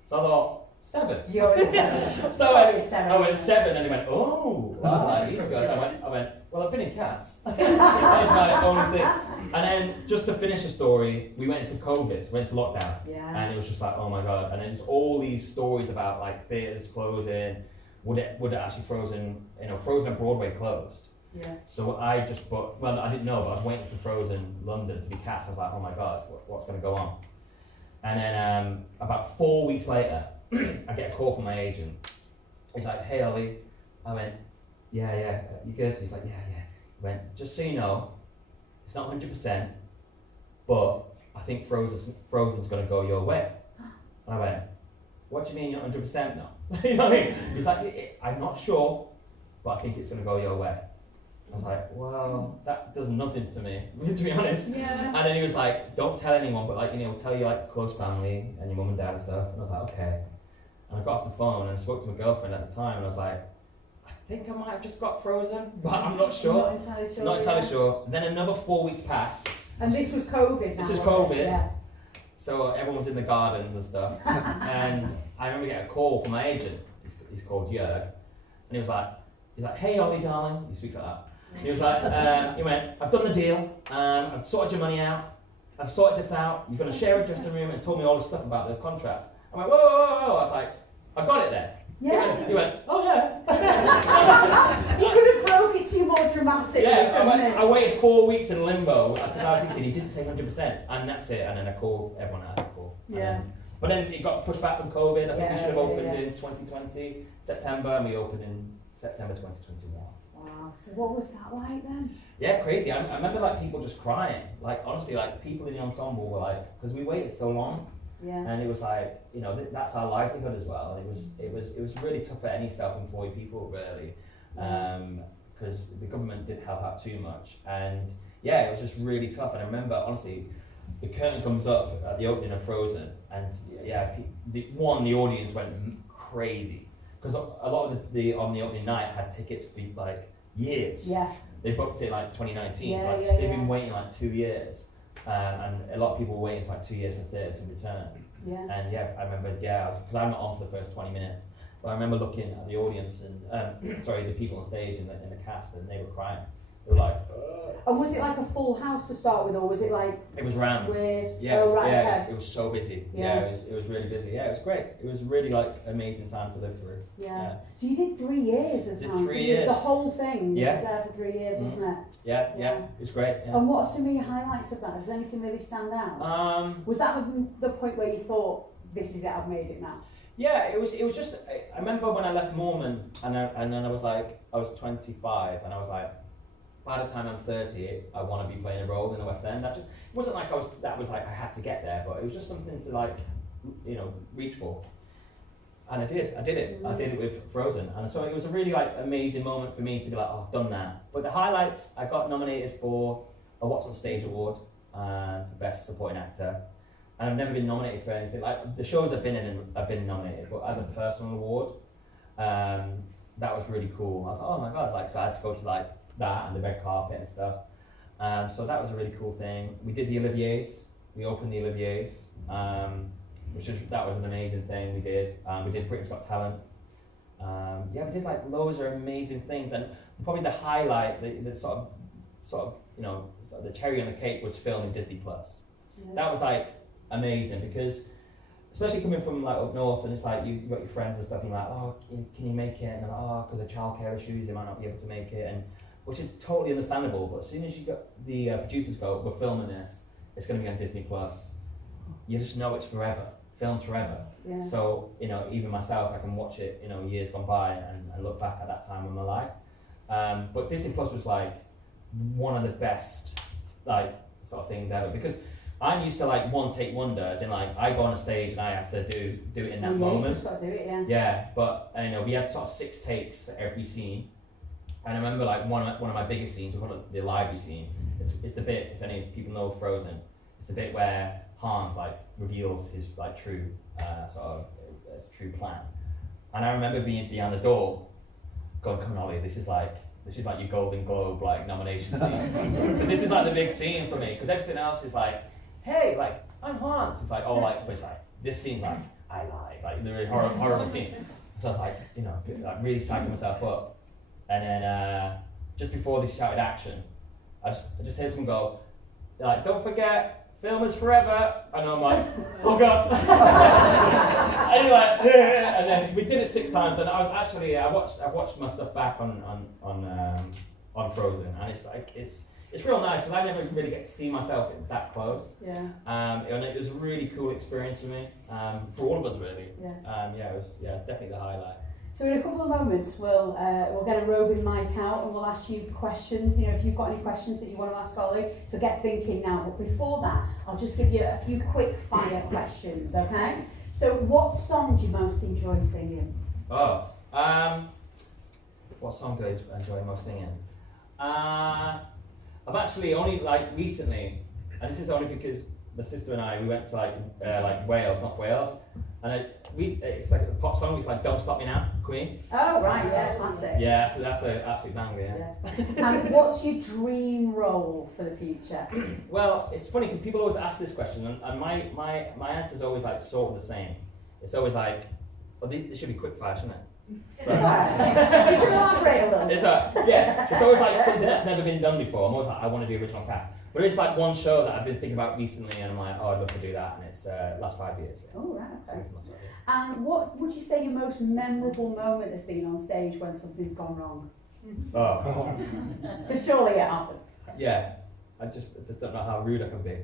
So I thought, 7. You always 7. So I went 7, and he went, oh, wow, he's good. I went, well, I've been in Cats. That was my only thing. And then, just to finish the story, we went into COVID, went into lockdown. Yeah. And it was just like, oh my god. And then just all these stories about like theatres closing, would it actually Frozen and Broadway closed. Yeah. So I just bought, well, I didn't know, but I was waiting for Frozen London to be cast. I was like, oh my god, what's going to go on? And then about 4 weeks later, I get a call from my agent. He's like, hey Ollie. I went, yeah, you good? He's like, yeah. He went, just so you know, it's not 100%, but I think Frozen's going to go your way. And I went, what do you mean you're 100% now? You know what I mean? He's like, I'm not sure, but I think it's going to go your way. I was like, well, that does nothing to me, to be honest. Yeah. And then he was like, don't tell anyone, but like, tell your like close family and your mum and dad and stuff. And I was like, okay. And I got off the phone and I spoke to my girlfriend at the time, and I was like, I think I might have just got Frozen, but I'm not sure. Not entirely sure. Then another 4 weeks passed. And this was COVID. This was COVID. Yeah. So everyone was in the gardens and stuff. And I remember getting a call from my agent. He's called Jörg. And he's like, hey Ollie darling. He speaks like that. He was like, he went, I've done the deal. I've sorted your money out. I've sorted this out. You're going to share a dressing room, and told me all the stuff about the contract. I went, whoa. I was like, I got it then. Yeah. He went, oh yeah. You could have broke it to you more dramatically. Yeah, I waited 4 weeks in limbo because I was thinking he didn't say 100%, and that's it. And then I called everyone I had to call. Yeah. But then it got pushed back from COVID. I think we should have opened in 2020 September, and we opened in September 2021. Wow. So what was that like then? Yeah, crazy. I remember like people just crying. Like honestly, like people in the ensemble were like, because we waited so long. Yeah. And it was like, that's our livelihood as well. And it was really tough for any self-employed people, really, because the government didn't help out too much. And yeah, it was just really tough. And I remember, honestly, the curtain comes up at the opening of Frozen, and the audience went crazy, because a lot of the on the opening night had tickets for like years. Yeah. They booked it like 2019, Yeah, so like, yeah, they've yeah. been waiting like 2 years. And a lot of people were waiting for like 2 years for theatre to return. Yeah. And yeah, I remember, because I'm not on for the first 20 minutes, but I remember looking at the audience and, the people on stage and the cast, and they were crying. They were like, ugh. And was it like a full house to start with, or was it like It was rammed. weird? Yeah, it was, right, yeah, okay. it was so busy. Yeah. Yeah, it was really busy. Yeah, it was great. It was really like amazing time to live through. Yeah. So you did 3 years as Did Hans. 3 You years. did the whole thing. Yeah. You was there for 3 years, Mhm. wasn't it? Yeah, Yeah. it was great. Yeah. And what are some of your highlights of that? Does anything really stand out? Was that the point where you thought, this is it, I've made it now? Yeah, it was just. I remember when I left Mormon, and then I was 25, and I was like, by the time I'm 30, I want to be playing a role in the West End. It wasn't like I had to get there, but it was just something to like, reach for. And I did it. I did it with Frozen, and so it was a really like amazing moment for me to be like, oh, I've done that. But the highlights, I got nominated for a What's on Stage award for Best Supporting Actor. And I've never been nominated for anything. Like the shows I've been in, I've been nominated, but as a personal award, that was really cool. I was like, oh my god! Like, so I had to go to like that and the red carpet and stuff. So that was a really cool thing. We did the Olivier's. We opened the Olivier's, that was an amazing thing. We did Britain's Got Talent. We did like loads of amazing things, and probably the highlight, the sort of the cherry on the cake was filming Disney Plus. Yeah. That was like amazing because, especially coming from like up north, and it's like you've got your friends and stuff, and you're like, oh, can you make it? And they're like, oh, because of childcare issues, they might not be able to make it, and which is totally understandable. But as soon as you got the producers go, we're filming this, it's going to be on Disney Plus. You just know it's forever, films forever. Yeah. So even myself, I can watch it, years gone by and look back at that time in my life. But Disney Plus was like one of the best like sort of things ever, because I'm used to like one take wonders, and like I go on a stage and I have to do it in that moment. You just got to do it, yeah. Yeah, but we had sort of 6 takes for every scene, and I remember like one of my biggest scenes was the library scene. It's the bit, if any people know Frozen, it's the bit where Hans like reveals his like true true plan, and I remember being behind the door, going, "Come on, Ollie, this is like your Golden Globe like nomination scene." But this is like the big scene for me, because everything else is like, hey, like, I'm Hans. It's like, oh, like, but it's like, this scene's like, I lied, like, the really horrible scene. So I was like, like really psyching myself up. And then just before they shouted action, I just heard someone go, like, don't forget, film is forever. And I'm like, oh God. Anyway, and then we did it 6 times, and I was actually, I watched my stuff back on Frozen, and it's like, it's real nice, because I never really get to see myself that close. Yeah. And it was a really cool experience for me, for all of us really. Yeah. It was definitely the highlight. So in a couple of moments, we'll get a roving mic out and we'll ask you questions. If you've got any questions that you want to ask Ollie, so get thinking now. But before that, I'll just give you a few quick fire questions, okay? So what song do you most enjoy singing? Oh, what song do I enjoy most singing? I've actually only recently, and this is only because my sister and I, we went to Wales, North Wales, and it's like a pop song. It's like "Don't Stop Me Now," Queen. Oh right, yeah, classic. Yeah, so that's an absolute banger. Yeah. And what's your dream role for the future? Well, it's funny because people always ask this question, and my answer is always like sort of the same. It's always like, well, this should be quick fire, shouldn't it? You can elaborate a little. It's always like something that's never been done before. I'm always like, I want to do original cast. But it's like one show that I've been thinking about recently, and I'm like, oh, I'd love to do that, and it's last 5 years. Yeah. Oh, right, okay. So, And what would you say your most memorable moment has been on stage when something's gone wrong? Oh. Because surely it happens. Yeah. I just don't know how rude I can be.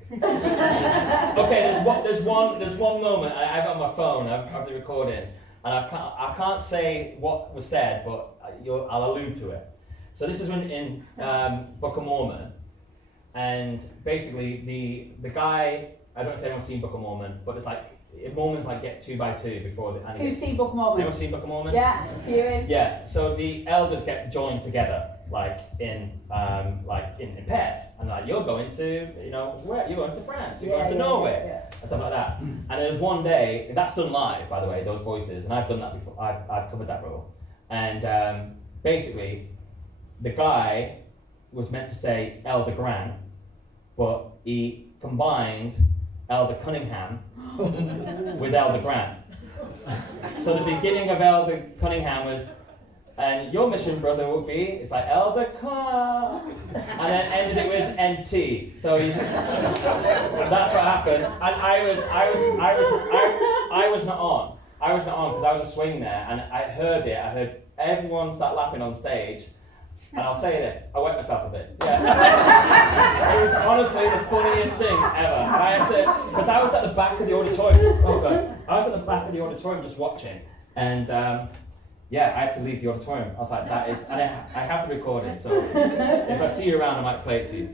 Okay, there's one moment I've got on my phone. I've the recording, and I can't say what was said, but I'll allude to it. So this is when in Book of Mormon, and basically the guy, I don't know if anyone's seen Book of Mormon, but it's like Mormons like get 2 by 2 before the. Who's seen Book of Mormon? Anyone seen Book of Mormon? Yeah, viewing. Yeah. So the elders get joined together, like in pairs, and like you're going to where you're going to France, you're going to Norway, and stuff like that. And there's one day that's done live, by the way, those voices, and I've done that before. I've covered that role, and basically the guy was meant to say Elder Grant, but he combined Elder Cunningham with Elder Grant. So the beginning of Elder Cunningham was, and your mission, brother, would be, it's like Elder Cunningham, and then ended it with NT. So you just, that's what happened. And I was not on. I was not on because I was a swing there, and I heard it. I heard everyone start laughing on stage. And I'll say this, I wet myself a bit. Yeah. It was honestly the funniest thing ever. And I had to, because I was at the back of the auditorium. Oh God. I was at the back of the auditorium just watching. And yeah, I had to leave the auditorium. I was like, that is, and I have the recording, so if I see you around, I might play it to you.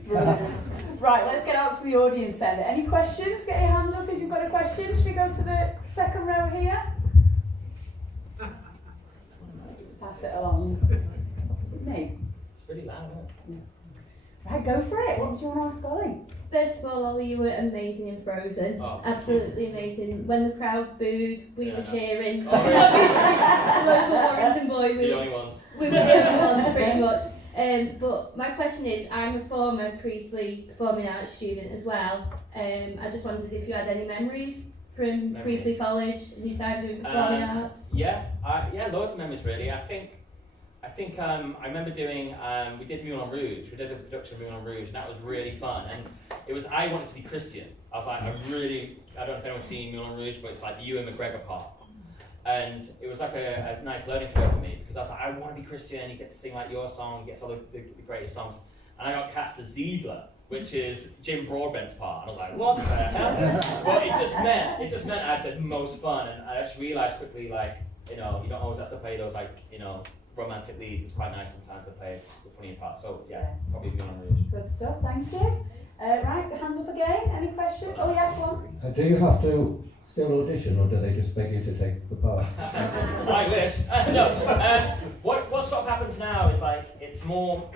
Right, let's get out to the audience then. Any questions? Get your hand up if you've got a question. Should we go to the second row here? Just pass it along. Me. It's pretty loud, isn't it? Right, go for it. What did you want to ask Ollie? First of all, Ollie, you were amazing in Frozen. Oh. Absolutely amazing. When the crowd booed, we were cheering. Oh, Because obviously, local Warrington boy, the only ones. we were the only ones pretty much. But my question is, I'm a former Priestley Performing Arts student as well. I just wondered if you had any memories from Priestley College and your time doing performing arts. Yeah, loads of memories really. I think I remember doing, we did Moulin Rouge, we did a production of Moulin Rouge, and that was really fun. And it was, I wanted to be Christian. I was like, I don't know if anyone's seen Moulin Rouge, but it's like the Ewan McGregor part. And it was like a nice learning curve for me, because I was like, I want to be Christian, you get to sing like your song, you get all the greatest songs. And I got cast as Ziegler, which is Jim Broadbent's part. And I was like, what the hell? But it just meant I had the most fun. And I just realised quickly, like, you don't always have to play those, like, romantic leads. It's quite nice sometimes to play the funny part. So yeah, probably Moulin Rouge. Good stuff, thank you. Right, hands up again. Any questions? Oh yeah, one. Do you have to still audition, or do they just beg you to take the parts? I wish. No. What sort of happens now is like it's more.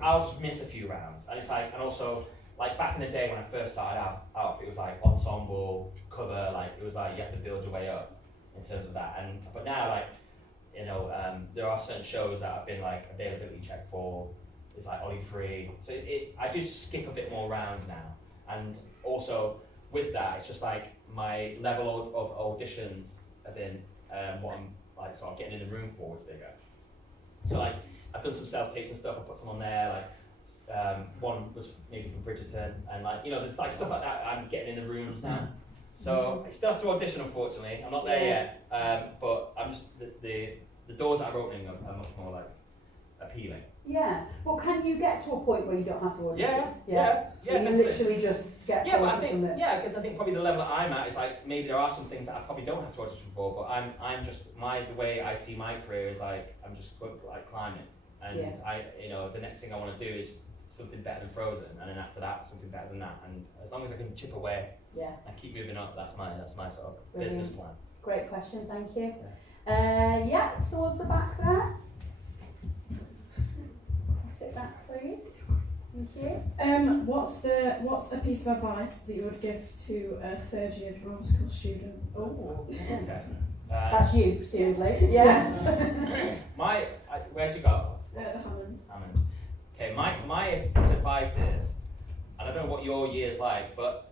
I'll just miss a few rounds, and it's like, and also like back in the day when I first started out, it was like ensemble cover. Like it was like you have to build your way up in terms of that. But now like. There are certain shows that have been like availability checked for. It's like Ollie free, so I just skip a bit more rounds now, and also with that, it's just like my level of auditions, as in what I'm like sort of getting in the room for, is bigger. So like I've done some self tapes and stuff. I put some on there. Like one was maybe from Bridgerton, and like there's like stuff like that. I'm getting in the rooms now. So I still have to audition, unfortunately. I'm not there yet, but I'm just the doors that are opening are much more like appealing. Yeah. Well, can you get to a point where you don't have to audition? Yeah. So you definitely. literally just get. Yeah, but I think because I think probably the level that I'm at is like maybe there are some things that I probably don't have to audition for, but I'm just the way I see my career is like I'm just good like climbing, and the next thing I want to do is something better than Frozen, and then after that something better than that, and as long as I can chip away. Yeah. And keep moving up. That's my sort of Brilliant. business plan. Great question, thank you. Yeah. Towards the back there. Sit back, please. Thank you. What's a piece of advice that you would give to a third-year drama school student? Oh. Okay. That's you, presumably. Yeah. Where'd you go? The Hammond. Hammond. Okay. My advice is, and I don't know what your year's like, but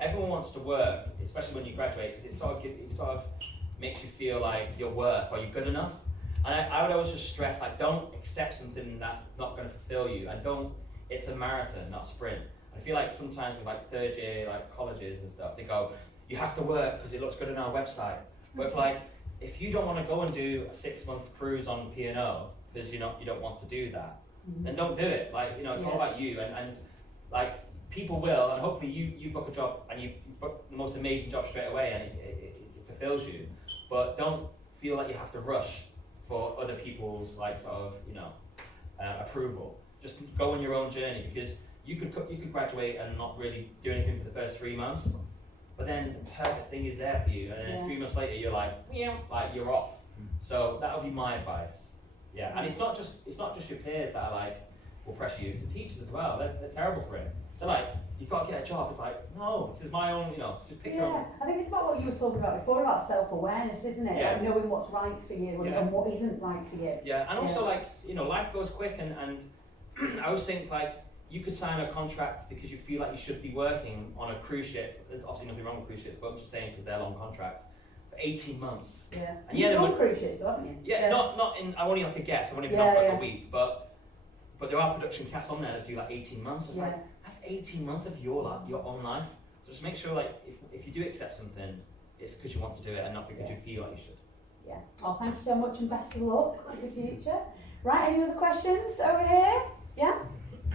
everyone wants to work, especially when you graduate, because it sort of makes you feel like you're worth, are you good enough? And I would always just stress, like, don't accept something that's not going to fulfill you, and it's a marathon, not a sprint. I feel like sometimes with like third year, like colleges and stuff, they go, you have to work because it looks good on our website. But if you don't want to go and do a 6-month cruise on P&O because you don't want to do that, then don't do it. Like, it's all about you, and like, people will, and hopefully you book a job and you book the most amazing job straight away and it fulfills you. But don't feel like you have to rush for other people's like sort of approval. Just go on your own journey, because you could graduate and not really do anything for the first 3 months, but then the perfect thing is there for you, and then 3 months later you're like you're off. So that would be my advice. Yeah, and it's not just your peers that are like will pressure you. It's the teachers as well. They're terrible for it. They're like, you've got to get a job. It's like, no, this is my own, just pick your own. I think it's about what you were talking about before, about self-awareness, isn't it? Yeah. Like knowing what's right for you and what isn't right for you. Yeah, and also life goes quick, and I always think like, you could sign a contract because you feel like you should be working on a cruise ship. There's obviously nothing wrong with cruise ships, but I'm just saying because they're long contracts. For 18 months. Yeah. And You've done cruise ships, haven't you? Yeah, not in, I only like a guess, I've only been on for like a week, but there are production casts on there that do like 18 months. It's like, that's 18 months of your own life. So just make sure like, if you do accept something, it's because you want to do it and not because you feel like you should. Yeah. Oh, thank you so much and best of luck for the future. Right, any other questions over here? Yeah?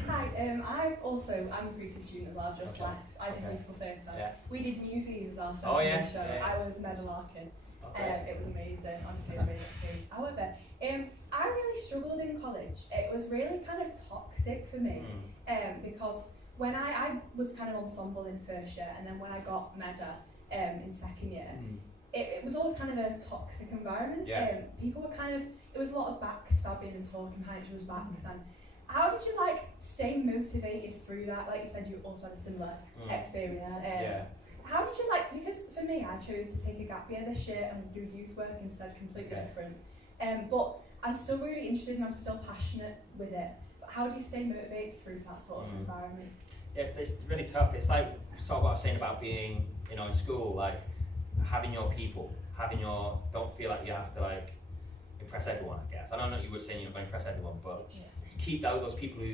Hi, I'm a Greasy student as well, just left. I did musical theatre. Yeah. We did Newsies as our second show. Yeah. I was Meadowlarkin. It was amazing, honestly, amazing experience. However, I really struggled in college. It was really kind of toxic for me because when I was kind of ensemble in first year, and then when I got Meda in second year, it was always kind of a toxic environment. Yeah. People were it was a lot of backstabbing and talking behind each other's backs. And how did you stay motivated through that? Like you said, you also had a similar experience. How did you because for me, I chose to take a gap year this year and do youth work instead, completely different. But I'm still really interested and I'm still passionate with it. But how do you stay motivated through that sort of environment? Yeah, it's really tough. It's like sort of what I was saying about being, in school, like having your people, don't feel like you have to impress everyone, I guess. I don't know you were saying you're not going to impress everyone, but keep those people who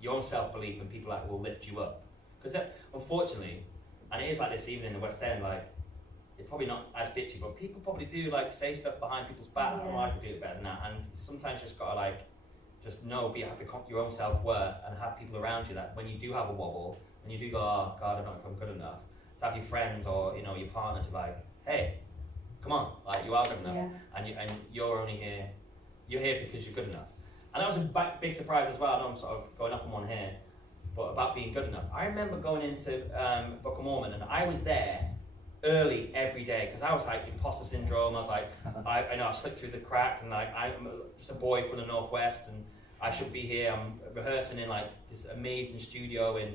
your own self-belief and people will lift you up. Because unfortunately, and it is like this even in the West End, it's probably not as bitchy, but people probably do say stuff behind people's back. Oh, I could do it better than that. And sometimes you just gotta just know, have your own self-worth and have people around you that when you do have a wobble, when you do go, oh God, I don't know if I'm good enough, to have your friends or your partner to hey, come on, you are good enough, and you're only here, you're here because you're good enough. And that was a big surprise as well. I know I'm sort of going up on one here, but about being good enough. I remember going into Book of Mormon, and I was there early every day because I was imposter syndrome. I was I slipped through the crack, and I'm just a boy from the Northwest, and I should be here. I'm rehearsing in this amazing studio in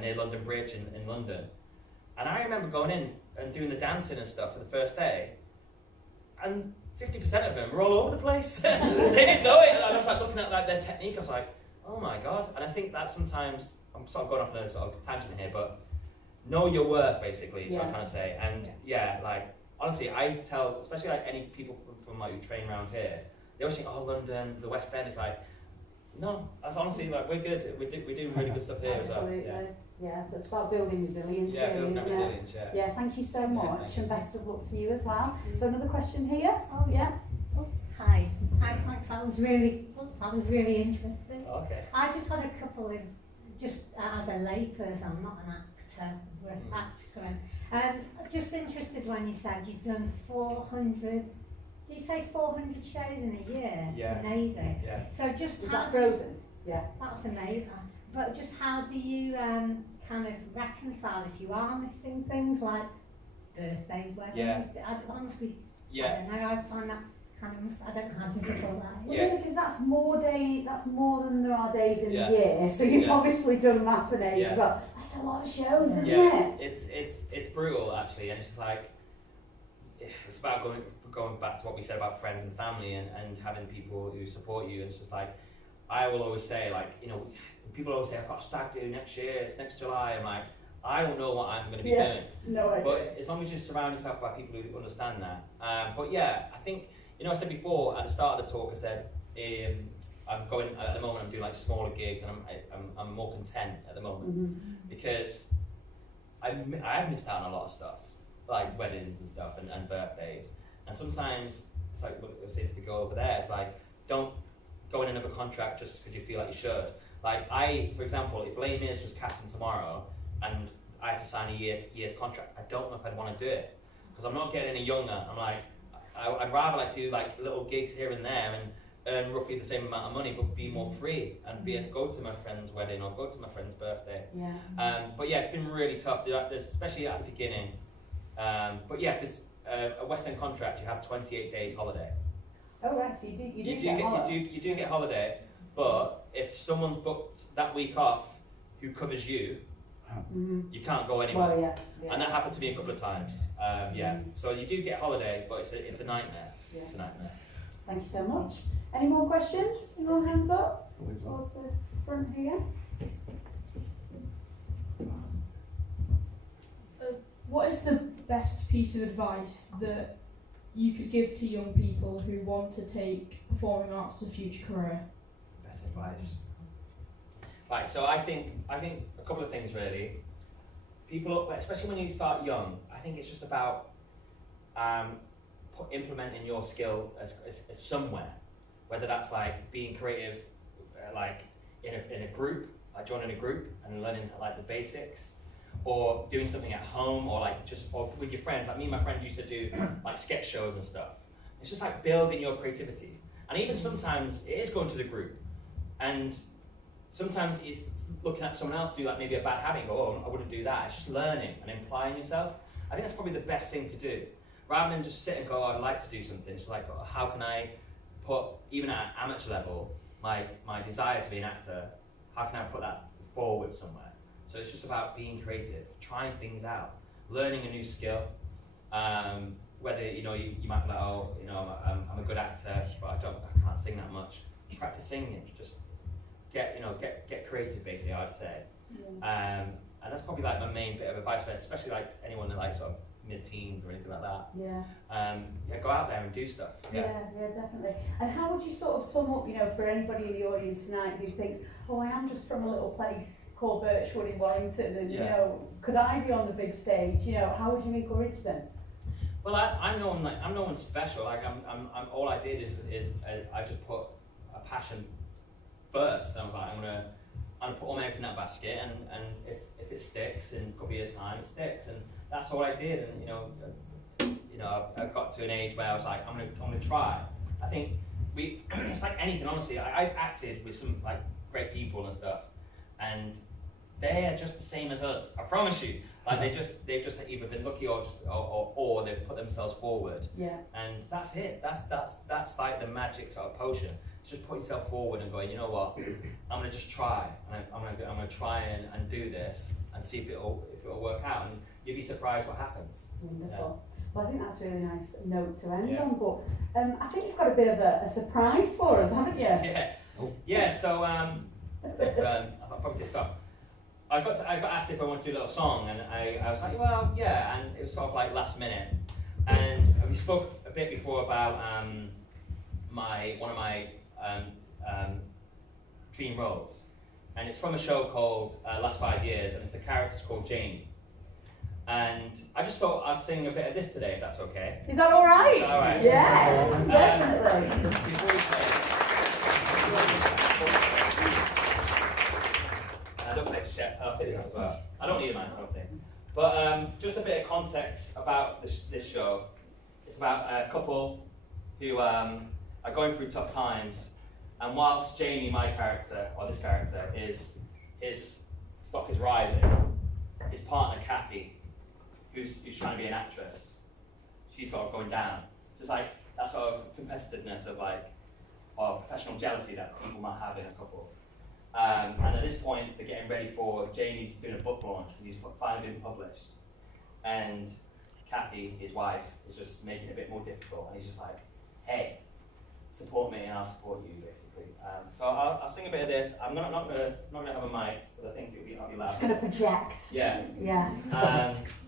near London Bridge in London. And I remember going in and doing the dancing and stuff for the first day, and 50% of them were all over the place. They didn't know it, and I was looking at their technique. I was oh my God. And I think that sometimes, I'm sort of going off on a sort of tangent here, but know your worth basically is what I'm trying to say. And honestly, I tell, especially any people from who train around here, they always think, oh, London, the West End. It's no, that's honestly we're good. We do really good stuff here as well. Yeah, so it's about building resilience, building isn't resilience, it? Yeah, thank you so much, and best of luck to you as well. So another question here. Oh yeah. Hi, thanks. That was really interesting. Okay. I just had a couple of, just as a layperson, I'm not an actor, we're an actress. Just interested when you said you've done 400. Did you say 400 shows in a year? Yeah. Amazing. Yeah. So just is that Frozen? Yeah. That's amazing. But just how do you kind of reconcile if you are missing things like birthdays, weddings? Yeah. I must be. Yeah. I don't know. I find that kind of. I don't know how to difficult that. Well, because that's more than there are days in the year. So you've obviously done matinees as well. That's a lot of shows, isn't it? It's brutal actually, and it's it's about going back to what we said about friends and family and having people who support you. And it's just I will always say people always say I've got a stag do next year, it's next July. I'm I don't know what I'm going to be doing. No idea. But as long as you surround yourself by people who understand that. But yeah, I think I said before at the start of the talk, I said I'm going at the moment. I'm doing smaller gigs, and I'm more content at the moment because I have missed out on a lot of stuff, like weddings and stuff and birthdays. And sometimes it's what I was saying to the girl over there. It's don't go in another contract just because you feel like you should. For example, if Les Mis was casting tomorrow and I had to sign a year's contract, I don't know if I'd want to do it because I'm not getting any younger. I'd rather do little gigs here and there and earn roughly the same amount of money, but be more free and be able to go to my friend's wedding or go to my friend's birthday. Yeah. But yeah, it's been really tough, especially at the beginning. But yeah, because a West End contract, you have 28 days holiday. Oh right, so you do get holiday, but if someone's booked that week off who covers you, You can't go anywhere. Well, yeah. And that happened to me a couple of times. So you do get holiday, but it's a nightmare. Yeah. It's a nightmare. Thank you so much. Any more questions? Anyone hands up? Towards the front here. What is the best piece of advice that you could give to young people who want to take performing arts as a future career? Best advice. Right, so I think a couple of things really. People, especially when you start young, I think it's just about implementing your skill as somewhere, whether that's like being creative, like in a group, like joining a group and learning like the basics, or doing something at home, or like or with your friends. Like me and my friends used to do like sketch shows and stuff. It's just like building your creativity, and even sometimes it is going to the group, and sometimes it's looking at someone else do like maybe a bad habit and go, oh, I wouldn't do that. It's just learning and applying yourself. I think that's probably the best thing to do. Rather than just sit and go, oh, I'd like to do something. It's like, oh, how can I put, even at an amateur level, my desire to be an actor, how can I put that forward somewhere? So it's just about being creative, trying things out, learning a new skill. Whether, you might be like, oh, I'm a good actor, but I can't sing that much. Practice singing, just get creative, basically, I'd say. Yeah. And that's probably like my main bit of advice for especially like anyone that like sort of mid-teens or anything like that. Yeah. Go out there and do stuff. Yeah, definitely. And how would you sort of sum up, for anybody in the audience tonight who thinks, oh, I am just from a little place called Birchwood in Warrington, and could I be on the big stage? How would you encourage them? Well, I'm no one special. Like I'm all I did is I just put a passion first. I was like, I'm gonna put all my eggs in that basket, and if it sticks in a couple of years' time, it sticks, and that's all I did. And I got to an age where I was like, I'm gonna try. I think it's like anything, honestly. I've acted with some like great people and stuff, and they are just the same as us. I promise you. Like they've just either been lucky or they've put themselves forward. Yeah. And that's it. That's like the magic sort of potion. Just put yourself forward and going, you know what, I'm gonna just try, and I'm gonna try and do this and see if it'll work out, and you'll be surprised what happens. Wonderful. Yeah. Well, I think that's a really nice note to end on. But I think you've got a bit of a surprise for us, haven't you? Yeah. Yeah. So I'll probably take this off. I got asked if I wanted to do a little song, and I was like, well, yeah, and it was sort of like last minute, and we spoke a bit before about one of my dream roles, and it's from a show called Last 5 Years, and the character's called Jamie. And I just thought I'd sing a bit of this today, if that's okay. Is that all right? Is that all right? Yes, definitely. Before we play, I don't play Chef. I'll take this as well. I don't need a mic, I don't think. But just a bit of context about this show. It's about a couple who are going through tough times, and whilst Jamie, my character, or this character, his stock is rising, his partner Kathy, who's trying to be an actress, she's sort of going down. Just like that sort of competitiveness of or professional jealousy that people might have in a couple. And at this point, they're getting ready for Jamie's doing a book launch because he's finally been published, and Kathy, his wife, is just making it a bit more difficult, and he's just like, hey, support me and I'll support you, basically. So I'll sing a bit of this. I'm not gonna have a mic because I think I'll be loud. Just gonna project. Yeah. Yeah.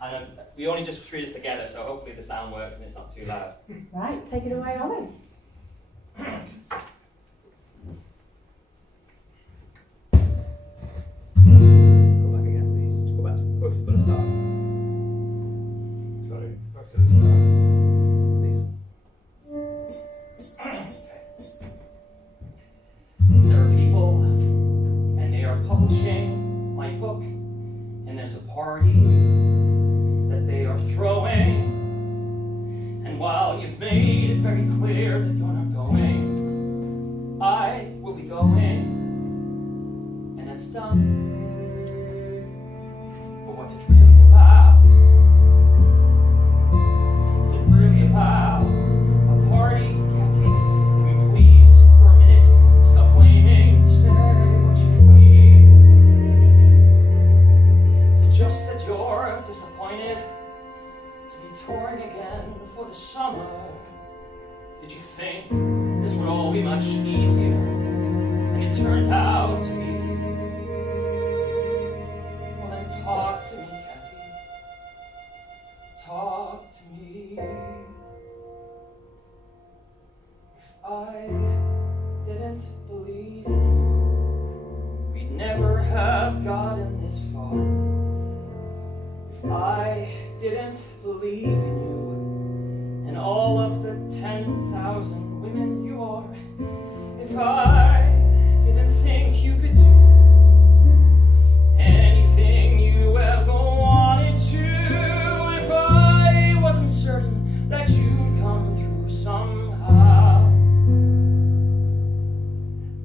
And we only just threw this together, so hopefully the sound works and it's not too loud. Right, take it away, Ollie. Go back again, please. Just go back to the start. Sorry, back to the start, please. There are people, and they are publishing my book, and there's a party that they are throwing. And while you've made it very clear that you're not going, I will be going, and it's done. But what's it really about? Is it really about a party? Kathy, can we please, for a minute, stop blaming and say what you feel? Is have gotten this far, if I didn't believe in you and all of the 10,000 women you are, if I didn't think you could do anything you ever wanted to, if I wasn't certain that you'd come through somehow.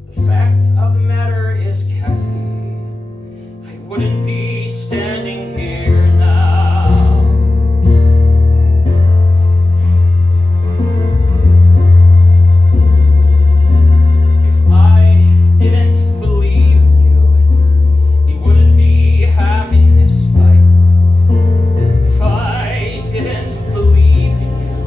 The fact of the matter is, Kathy, I wouldn't be standing here now. If I didn't believe in you, we wouldn't be having this fight. If I didn't believe in you,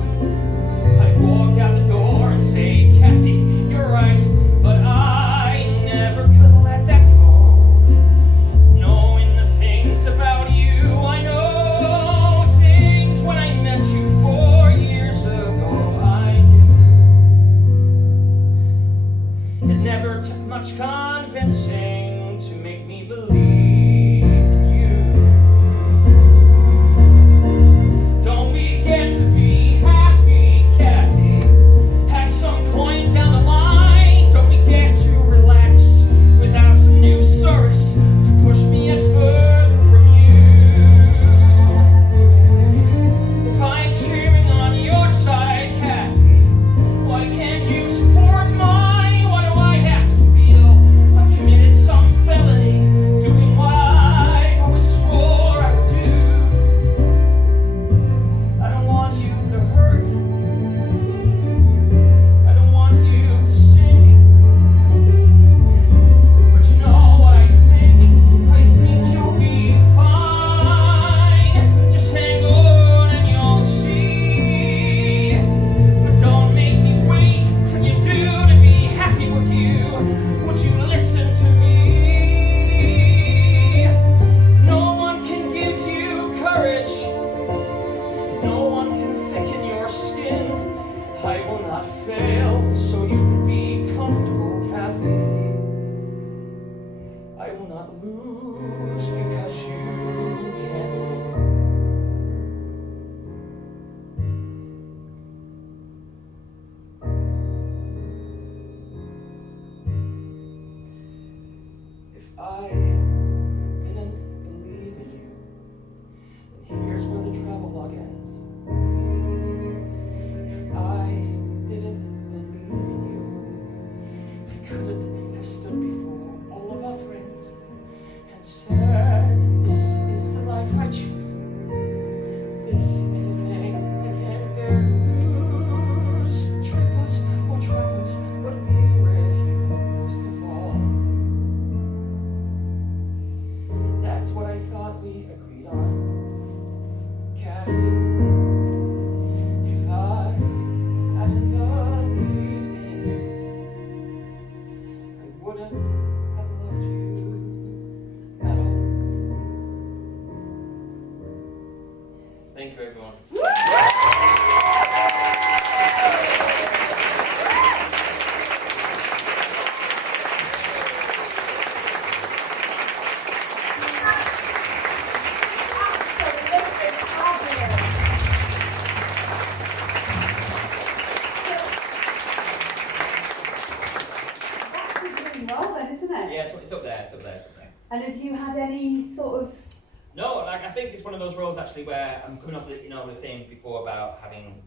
I'd walk out the door and say, Kathy, you're right, but I never could let that go. Knowing the things about you, I know things when I met you 4 years ago. I knew it never took much convincing to make me believe in you. Don't we get to be happy, Kathy, at some point down the line? Don't we get to relax without some new service to push me yet further from you? If I'm cheering on your side, Kathy, why can't you support mine? Why do I have to feel I've committed some felony, doing what I always swore I would do? I don't want you to hurt. I don't want you to sink. But you know what I think? I think you'll be fine. Just hang on and you'll see. But don't make me wait till you do to be happy with you. Would you listen to me? No one can give you courage. No one can thicken your skin. I will not fail so you can be comfortable, Kathy. I will not lose because you can win. If I didn't believe in you, then here's where the travelogue ends. If I didn't believe in you, I could have stood before all of our friends and said, this is the life I choose. This is the thing I can't bear to lose. Trick us or trap us, but we refuse to fall. That's what I thought we agreed on, Kathy. If I hadn't believed in you, I wouldn't have loved you at all. Thank you, everyone. That's doing well then, isn't it? Yeah, it's up there, it's up there, it's up there. And have you had any sort of... No, like I think it's one of those roles actually where I'm coming up with, I was saying before about having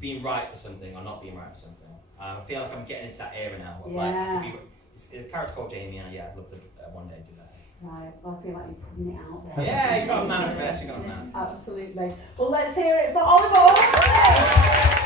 being right for something or not being right for something. I feel like I'm getting into that era now. Of like, I could be, it's a character called Jamie, and yeah, I'd love to one day do that. Right, well, I feel like you're putting it out there. Yeah, you got a manifest, you got a manifest. Absolutely. Well, let's hear it for Oliver.